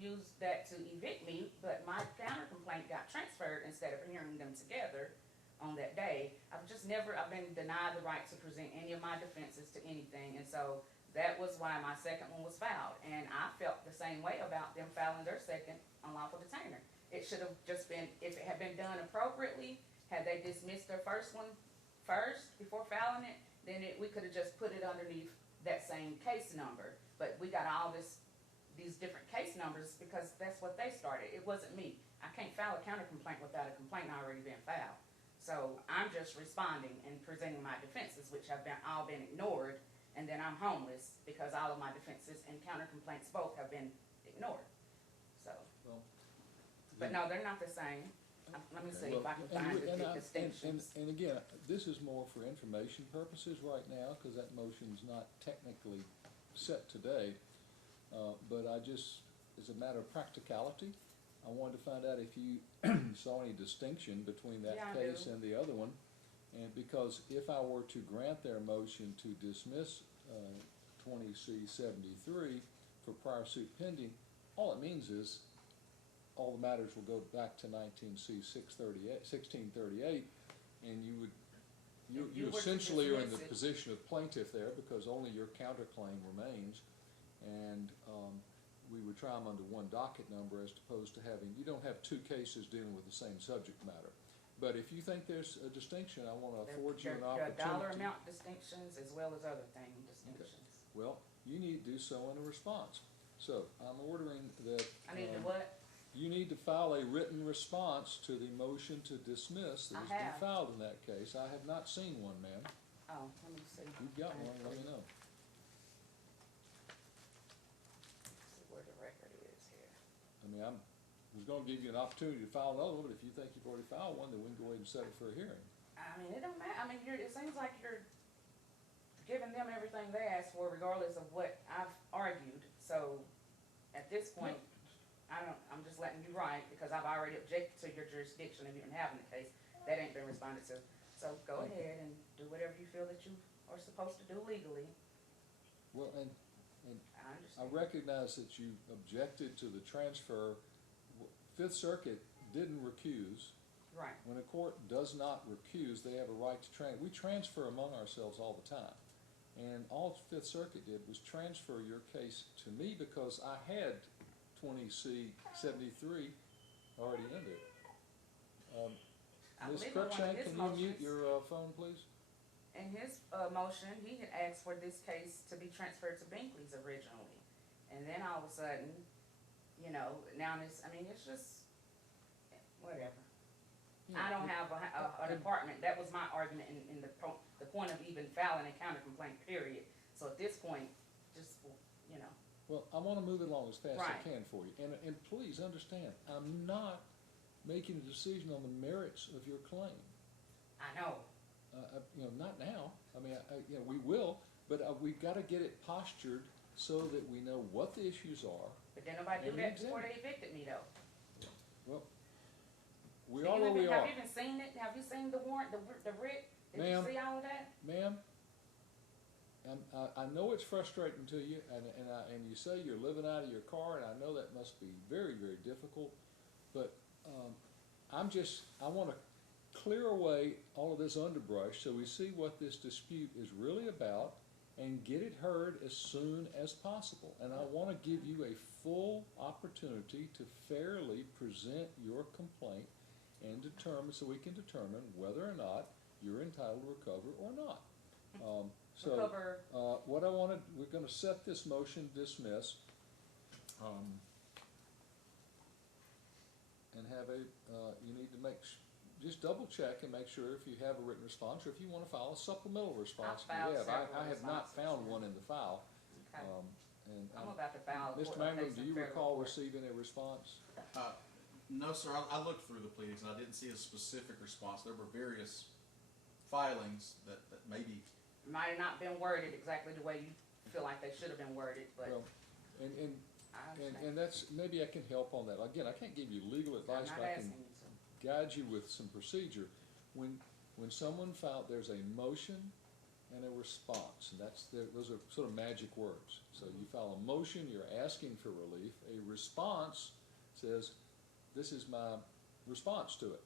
used that to evict me, but my counter complaint got transferred instead of hearing them together on that day. I've been denied the right to present any of my defenses to anything, and so that was why my second one was filed. And I felt the same way about them filing their second unlawful detainer. It should have just been, if it had been done appropriately, had they dismissed their first one first before filing it, then we could have just put it underneath that same case number. But we got all these different case numbers because that's what they started. It wasn't me. I can't file a counter complaint without a complaint already been filed. So I'm just responding and presenting my defenses, which have all been ignored, and then I'm homeless because all of my defenses and counter complaints both have been ignored. So, Well, but no, they're not the same. Let me see if I can find the distinctions. And again, this is more for information purposes right now, because that motion's not technically set today. But I just, as a matter of practicality, I wanted to find out if you saw any distinction between that Yeah, I case do. and the other one. And because if I were to grant their motion to dismiss 20C 73 for prior suit pending, all it means is all the matters will go back to 19C 1638, and you If you were to essentially are in the dismiss it. position of plaintiff there, because only your counterclaim remains, and we would try them under one docket number as opposed to you don't have two cases dealing with the same subject matter. But if you think there's a distinction, I want to afford you an There are opportunity. dollar amount distinctions as well as other thing distinctions. Well, you need to do so in a response. So I'm ordering that. I need to what? You need to file a written response to the motion to dismiss that I has been have. filed in that case. I have not seen one, ma'am. Oh, let me see. You've got one, let me know. See where the record is here. I mean, I was gonna give you an opportunity to file another one, but if you think you've already filed one, then we can go ahead and set it for a hearing. I mean, it don't matter. I mean, it seems like you're giving them everything they asked for regardless of what I've argued. So at this point, I'm just letting you write because I've already objected to your jurisdiction of even having the case. That ain't been responded to. So go Thank you. ahead and do whatever you feel that you are supposed to do legally. Well, and I I understand. recognize that you objected to the transfer. Fifth Circuit didn't recuse. Right. When a court does not recuse, they have a right to we transfer among ourselves all the time. And all Fifth Circuit did was transfer your case to me because I had 20C 73 already ended. I Ms. believe in one of Cruikshank, his can you mute motions. your phone, please? In his motion, he had asked for this case to be transferred to Binkley's originally. And then all of a sudden, now it's just, whatever. I don't have an apartment. That was my argument in the point of even filing a counter complaint, period. So at this point, just, you know, Well, I wanna move it along as fast as I Right. can for you, and please understand, I'm not making a decision on the merits of your claim. I know. You know, not now, I mean, you know, we will, but we've gotta get it postured so that we know what the issues are. But then nobody And do that we before examine. they evicted me though. Well, we Do are you where even, we have are. you even seen it? Have you seen the warrant, the writ? Did Ma'am. you see all of that? Ma'am, I know it's frustrating to you, and you say you're living out of your car, and I know that must be very, very difficult, but, I wanna clear away all of this underbrush so we see what this dispute is really about and get it heard as soon as possible. And I wanna give you a full opportunity to fairly present your complaint and determine, so we can determine whether or not you're entitled to recover or not. So, Recover. what I wanted, we're gonna set this motion dismiss, and have you need to just double check and make sure if you have a written response, or if you wanna file a supplemental response. I filed if you have. several I have not responses, found yeah. one in the file. Okay. And, I'm about to file. Mr. Mangum, do you recall receiving a response? No, sir, I looked through the pleadings and I didn't see a specific response. There were various filings that maybe, Might have not been worded exactly the way you feel like they should have been worded, but Well, and, I understand. and that's, maybe I can help on that. Again, I can't give you legal I'm advice, not but I asking can you to. guide you with some procedure. When someone filed, there's a motion and a response, and those are sort of magic words. So you file a motion, you're asking for relief. A response says, this is my response to it.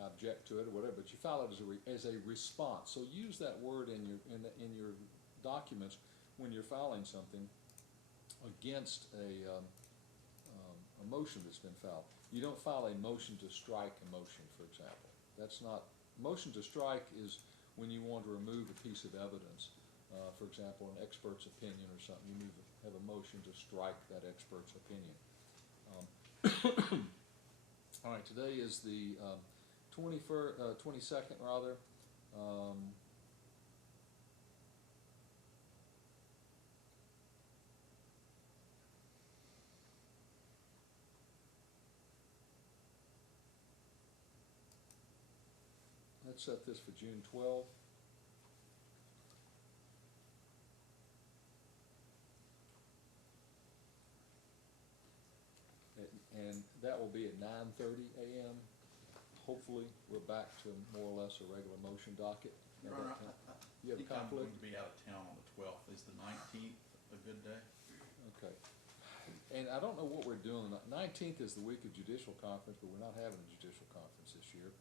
I object to it or whatever, but you file it as a response. So use that word in your documents when you're filing something against a motion that's been filed. You don't file a motion to strike a motion, for example. That's not, motion to strike is when you want to remove a piece of evidence. For example, an expert's opinion or something, you have a motion to strike that expert's opinion. All right, today is the 22nd rather. Let's set this for June 12th. And that will be at 9:30 a.m. Hopefully, we're back to more or less a regular motion docket. Your Honor, You I have a think I'm going conflict? to be out of town on the 12th. Is the 19th a good day? Okay. And I don't know what we're doing. 19th is the week of judicial conference, but we're not having a judicial conference this year.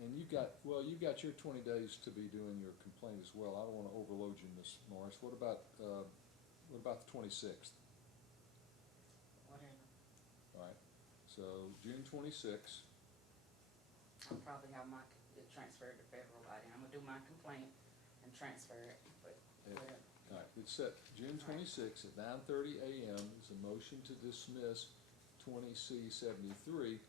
And you've got your 20 days to be doing your complaint as well. I don't want to overload you, Ms. Morris. What about the 26th? Whatever. All right. So June 26th. I'll probably have it transferred to federal by then. I'm gonna do my complaint and transfer it, but whatever. All right, it's set June 26th at 9:30 a.m. is a motion to dismiss 20C-73.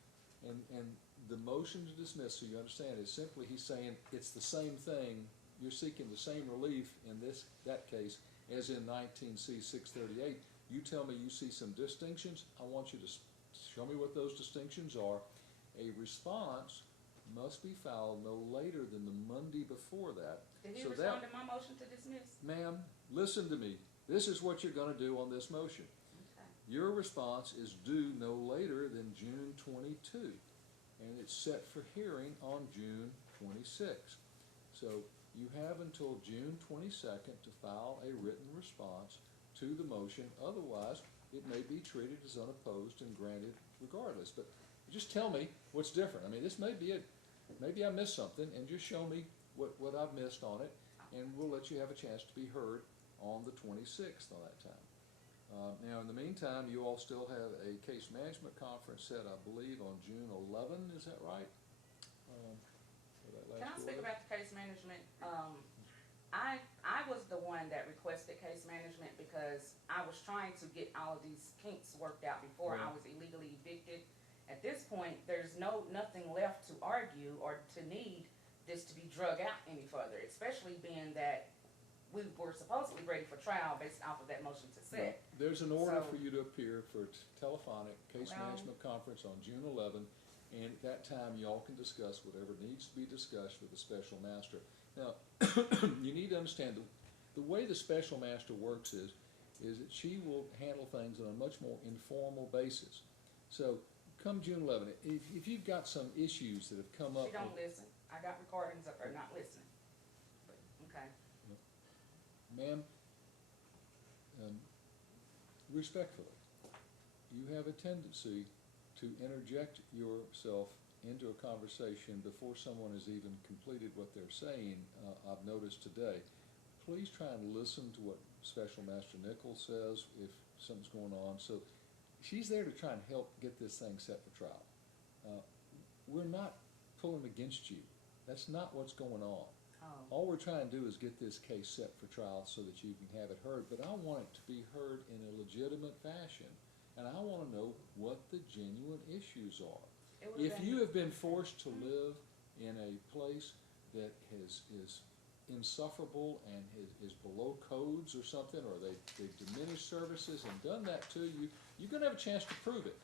And the motion to dismiss, so you understand, is simply he's saying it's the same thing. You're seeking the same relief in that case as in 19C-638. You tell me you see some distinctions. I want you to show me what those distinctions are. A response must be filed no later than the Monday before that. Did he So respond to my motion to dismiss? Ma'am, listen to me. This is what you're gonna do on this motion. Okay. Your response is due no later than June 22, and it's set for hearing on June 26. So you have until June 22nd to file a written response to the motion. Otherwise, it may be treated as unopposed and granted regardless. But just tell me what's different. I mean, this may be maybe I missed something, and just show me what I've missed on it, and we'll let you have a chance to be heard on the 26th on that time. Now, in the meantime, you all still have a case management conference set, I believe, on June 11, is that right? Can I speak about the case management? I was the one that requested case management because I was trying to get all of these kinks worked out before I was illegally evicted. At this point, there's nothing left to argue or to need this to be drug out any further, especially being that we were supposedly ready for trial based off of that motion to set. There's an order So- for you to appear for a telephonic case Well- management conference on June 11, and at that time, y'all can discuss whatever needs to be discussed with the special master. Now, you need to understand, the way the special master works is that she will handle things on a much more informal basis. So, come June 11, if you've got some issues that have come up. She don't listen. I got recordings of her not listening. But, okay. Ma'am, respectfully, you have a tendency to interject yourself into a conversation before someone has even completed what they're saying, I've noticed today. Please try and listen to what Special Master Nichols says if something's going on. So she's there to try and help get this thing set for trial. We're not pulling against you. That's not what's going on. Oh. All we're trying to do is get this case set for trial so that you can have it heard, but I want it to be heard in a legitimate fashion, and I want to know what the genuine issues are. It would've If been- you have been forced to live in a place that is insufferable and is below codes or something, or they've diminished services and done that to you, you're going to have a chance to prove it.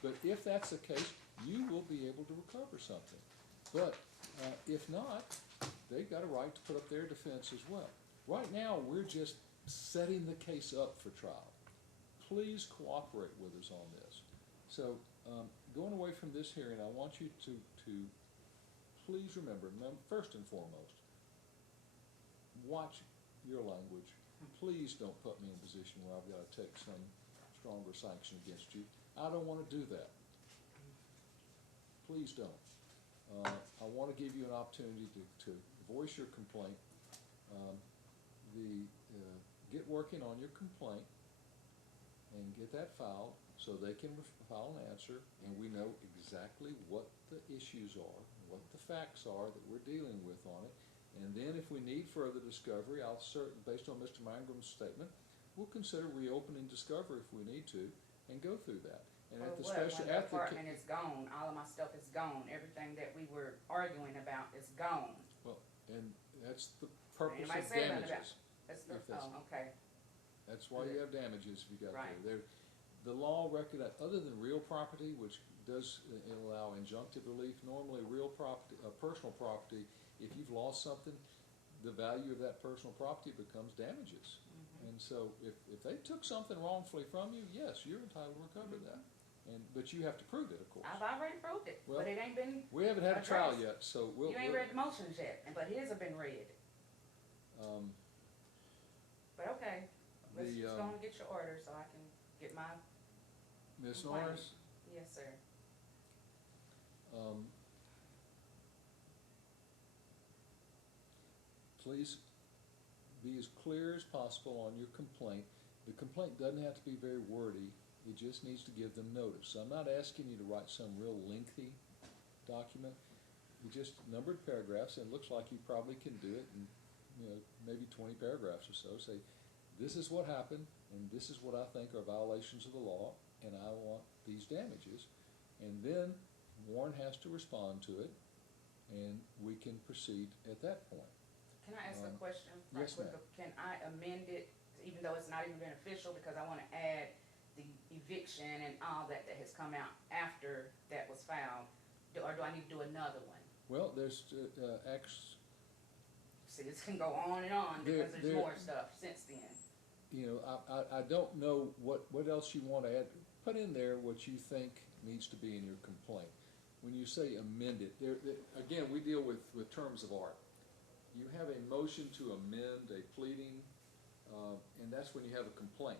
But if that's the case, you will be able to recover something. But if not, they've got a right to put up their defense as well. Right now, we're just setting the case up for trial. Please cooperate with us on this. So, going away from this hearing, I want you to please remember, first and foremost, watch your language. Please don't put me in a position where I've got to take some stronger sanction against you. I don't want to do that. Please don't. I want to give you an opportunity to voice your complaint. Get working on your complaint and get that filed so they can file an answer, and we know exactly what the issues are, what the facts are that we're dealing with on it. And then if we need further discovery, based on Mr. Mangram's statement, we'll consider reopening discovery if we need to and go through that. And Well, at the what, special, when the at the, apartment is gone, all of my stuff is gone, everything that we were arguing about is gone. well, and that's the purpose Anybody of say nothing about- damages. That's the, If that's- oh, okay. That's why you have damages if you got Right. there. The law recognize, other than real property, which does allow injunctive relief, normally real property, personal property, if you've lost something, the value of that personal property becomes damages. And so if they took something wrongfully from you, yes, you're entitled to recover that. But you have to prove it, of course. I've already proved it, Well, but it ain't been, We haven't had a trial addressed. yet, so we'll. you ain't read the motions yet, but his have been read. But okay, let's The, just go and get your order so I can get my, Ms. complaint. Norris, yes, sir. Please be as clear as possible on your complaint. The complaint doesn't have to be very wordy, it just needs to give them notice. So I'm not asking you to write some real lengthy document. You just numbered paragraphs, and it looks like you probably can do it in, maybe 20 paragraphs or so. Say, this is what happened, and this is what I think are violations of the law, and I want these damages. And then Warren has to respond to it, and we can proceed at that point. Can I ask a question? right yes, quick? ma'am. Can I amend it, even though it's not even been official, because I wanna add the eviction and all that has come out after that was filed? Or do I need to do another one? Well, there's, See, this can go on and on because there's more stuff since then. I don't know what else you want to add. Put in there what you think needs to be in your complaint. When you say amend it, again, we deal with terms of art. You have a motion to amend a pleading, and that's when you have a complaint.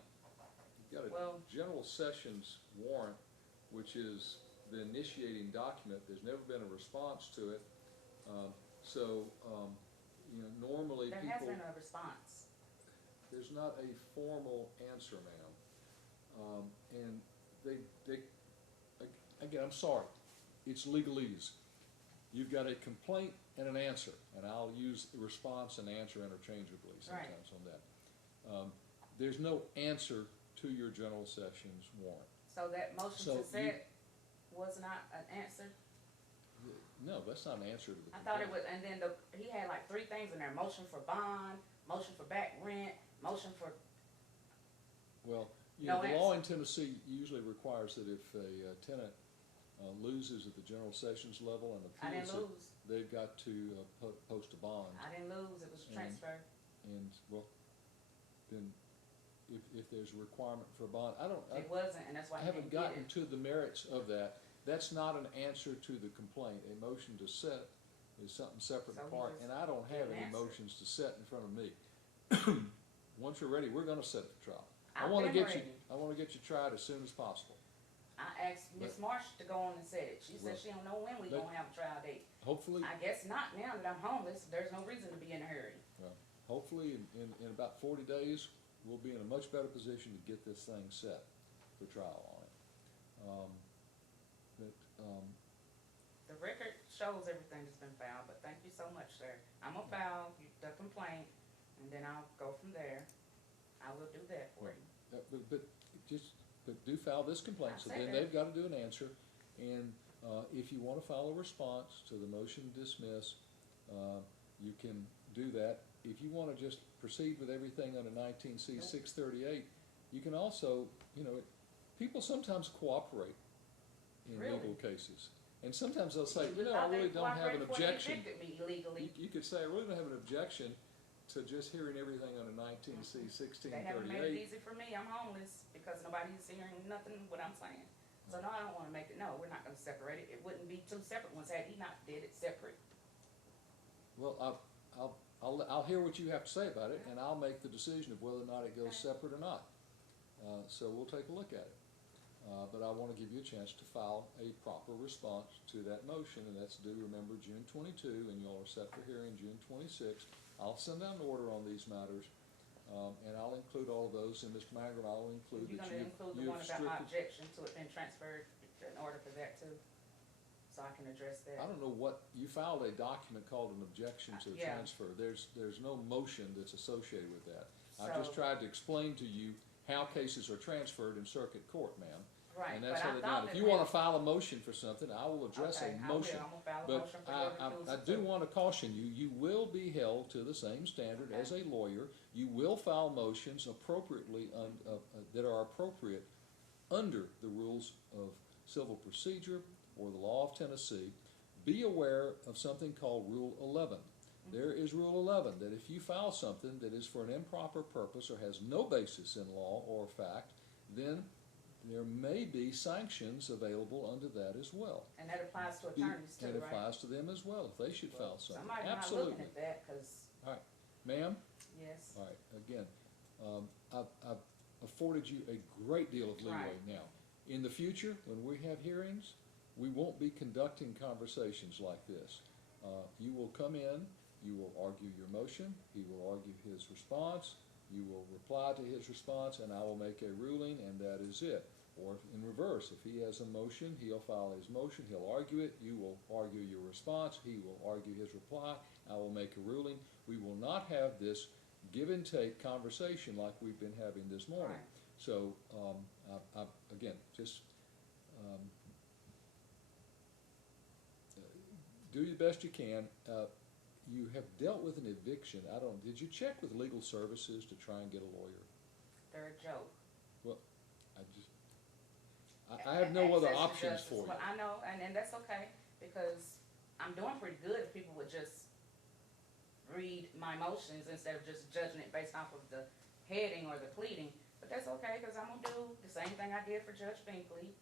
You've got a general sessions warrant, which is the initiating document. There's never been a response to it. Normally There people. has been a response. There's not a formal answer, ma'am. And again, I'm sorry, it's legalese. You've got a complaint and an answer, and I'll use response and answer interchangeably sometimes on that. There's no answer to your general sessions warrant. So that motion So to set was not an answer? No, that's not an answer to the I thought it complaint. was, and then he had like 3 things in there: motion for bond, motion for back rent, motion for. Well, No the law in answer. Tennessee usually requires that if a tenant loses at the general sessions level and I didn't appeals it, lose. they've got to post a bond. I didn't lose. It was And- transferred. And, well, then, if there's a requirement for a bond, I It wasn't, and that's why he haven't didn't get gotten it. to the merits of that. That's not an answer to the complaint. A motion to set is something separate So and he apart, just and I don't have didn't any answer. motions to set in front of me. Once you're ready, we're gonna set the trial. I I've wanna been get you, ready. I wanna get you tried as soon as possible. I asked Miss Marsh to go on and set it. She Well, said she don't know when we they- gonna have a trial date. Hopefully, I guess not now that I'm homeless. There's no reason to be in a hurry. hopefully in about 40 days, we'll be in a much better position to get this thing set for trial on it. The record shows everything that's been filed, but thank you so much, sir. I'm gonna file the complaint, and then I'll go from there. I will do that for you. But do file this complaint, I so said then that. they've gotta do an answer. And, if you wanna file a response to the motion to dismiss, you can do that. If you wanna just proceed with everything under 19C Nope. 638, you can also, people sometimes cooperate in Really? legal cases. And sometimes they'll say, You I thought they really don't have an cooperated before they objection. evicted me illegally. You could say, I really don't have an objection to just hearing everything under 19C They haven't made it 1638. easy for me. I'm homeless because nobody's hearing nothing what I'm saying. So no, I don't wanna make it, no, we're not gonna separate it. It wouldn't be 2 separate ones had he not did it separate. Well, I'll hear what you have to say about it, and I'll make the decision of whether or not it goes separate or not. So we'll take a look at it. But I wanna give you a chance to file a proper response to that motion, and that's due, remember, June 22, and y'all are set for hearing June 26. I'll send out an order on these matters, and I'll include all of those, and Mr. Magrum, I'll include You're that gonna include the you've one about my strictly. objection to it being transferred in order for that too, so I can address that. I don't know what, you filed a document called an objection to the Yeah. transfer. There's no motion that's associated with that. I just So- tried to explain to you how cases are transferred in circuit court, ma'am. Right, And but that's how I they're thought done. that If you when- wanna file a motion for something, I will address a Okay, I will. motion. I'm gonna file a But motion for I your refusal I do too. wanna caution you, you will be held to the same standard as a lawyer. You will file motions appropriately, that are appropriate under the rules of civil procedure or the law of Tennessee. Be aware of something called Rule 11. There is Rule 11, that if you file something that is for an improper purpose or has no basis in law or fact, then there may be sanctions available under that as well. And that applies to attorneys too, It right? applies to them as well, if they should file something. Somebody's not Absolutely. looking at that, cause, Ma'am, yes, all right, again, I've afforded you a great deal of leeway Right. now. In the future, when we have hearings, we won't be conducting conversations like this. You will come in, you will argue your motion, he will argue his response, you will reply to his response, and I will make a ruling, and that is it. Or in reverse, if he has a motion, he'll file his motion, he'll argue it, you will argue your response, he will argue his reply, I will make a ruling. We will not have this give and take conversation like we've been having this morning. right. So, again, just, do the best you can. You have dealt with an eviction. Did you check with legal services to try and get a lawyer? They're a joke. I have no other Access to options justice. for you. Well, I know, and that's okay, because I'm doing pretty good if people would just read my motions instead of just judging it based off of the heading or the pleading. But that's okay, cause I'm gonna do the same thing I did for Judge Binkley.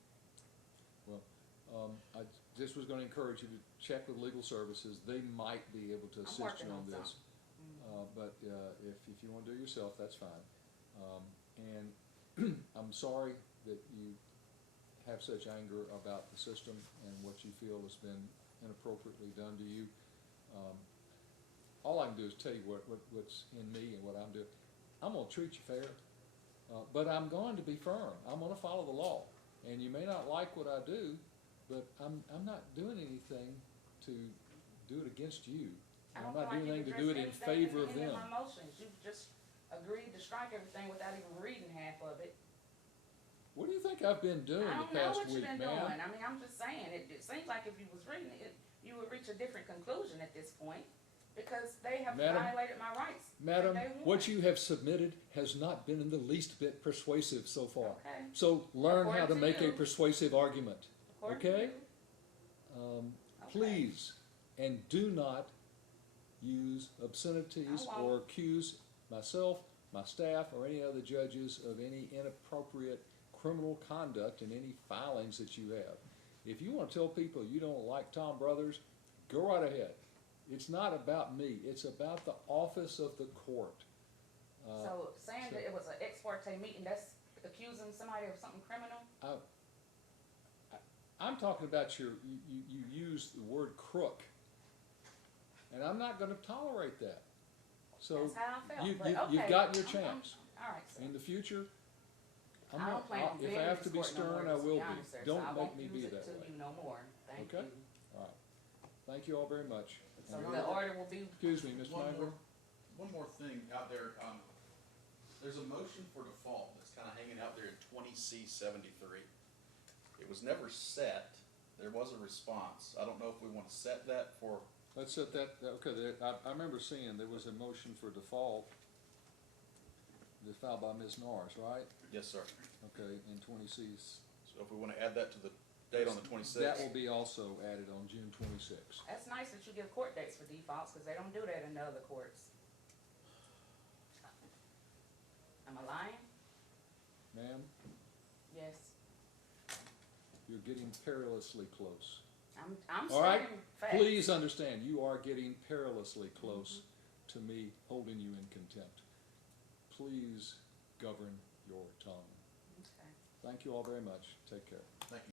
I just was gonna encourage you to check with legal services. They might be able to I'm assist working you on on this. But if you wanna do it yourself, that's fine. And I'm sorry that you have such anger about the system and what you feel has been inappropriately done to you. All I can do is tell you what's in me and what I'm doing. I'm gonna treat you fair, but I'm going to be firm. I'm gonna follow the law. And you may not like what I do, but I'm not doing anything to do it against you. I I'm don't not feel doing like anything to you do it in addressed anything favor of in any them. of my motions. You just agreed to strike everything without even reading half of it. What do you think I've been doing I the don't know past what you've week, been ma'am? doing. I mean, I'm just saying, it seems like if you was reading it, you would reach a different conclusion at this point, because they have Madam? violated my rights. from Madam, day one. what you have submitted has not been in the least bit persuasive so far. Okay. So learn how to According to make a you. persuasive argument, According to okay? you. Okay. Please, and do not use obscenities I won't. or accuse myself, my staff, or any other judges of any inappropriate criminal conduct in any filings that you have. If you want to tell people you don't like Tom Brothers, go right ahead. It's not about me, it's about the office of the court. So saying that it was an ex parte meeting, that's accusing somebody of something criminal? I'm talking about you use the word crook, and I'm not gonna tolerate that. So, That's how I felt, you, but you, okay. you've got your I'm- chance. All right, sir. In the future, I'm I not, don't plan on if being I in have to this be court no stern, more, I just to will be be. honest, sir. So Don't I make won't me use be it that to way. you no more. Thank Okay. you. All right. Thank you all very much. So And the order will be, excuse me, Mr. Mangler. One more thing out there, there's a motion for default that's kinda hanging out there in 20C73. It was never set, there was a response, I don't know if we wanna set that for, Let's set that, okay, I remember seeing there was a motion for default filed by Ms. Norris, right? yes, sir. Okay, in 20Cs. So if we wanna add that to the date on the 26th. That will be also added on June 26th. that's nice that you give court dates for defaults, because they don't do that in the other courts. Am I lying? Ma'am, Yes. you're getting perilously close. I'm All right, stating facts. please understand, you are getting perilously close to me holding you in contempt. Please govern your tongue. Okay. Thank you all very much. Take care.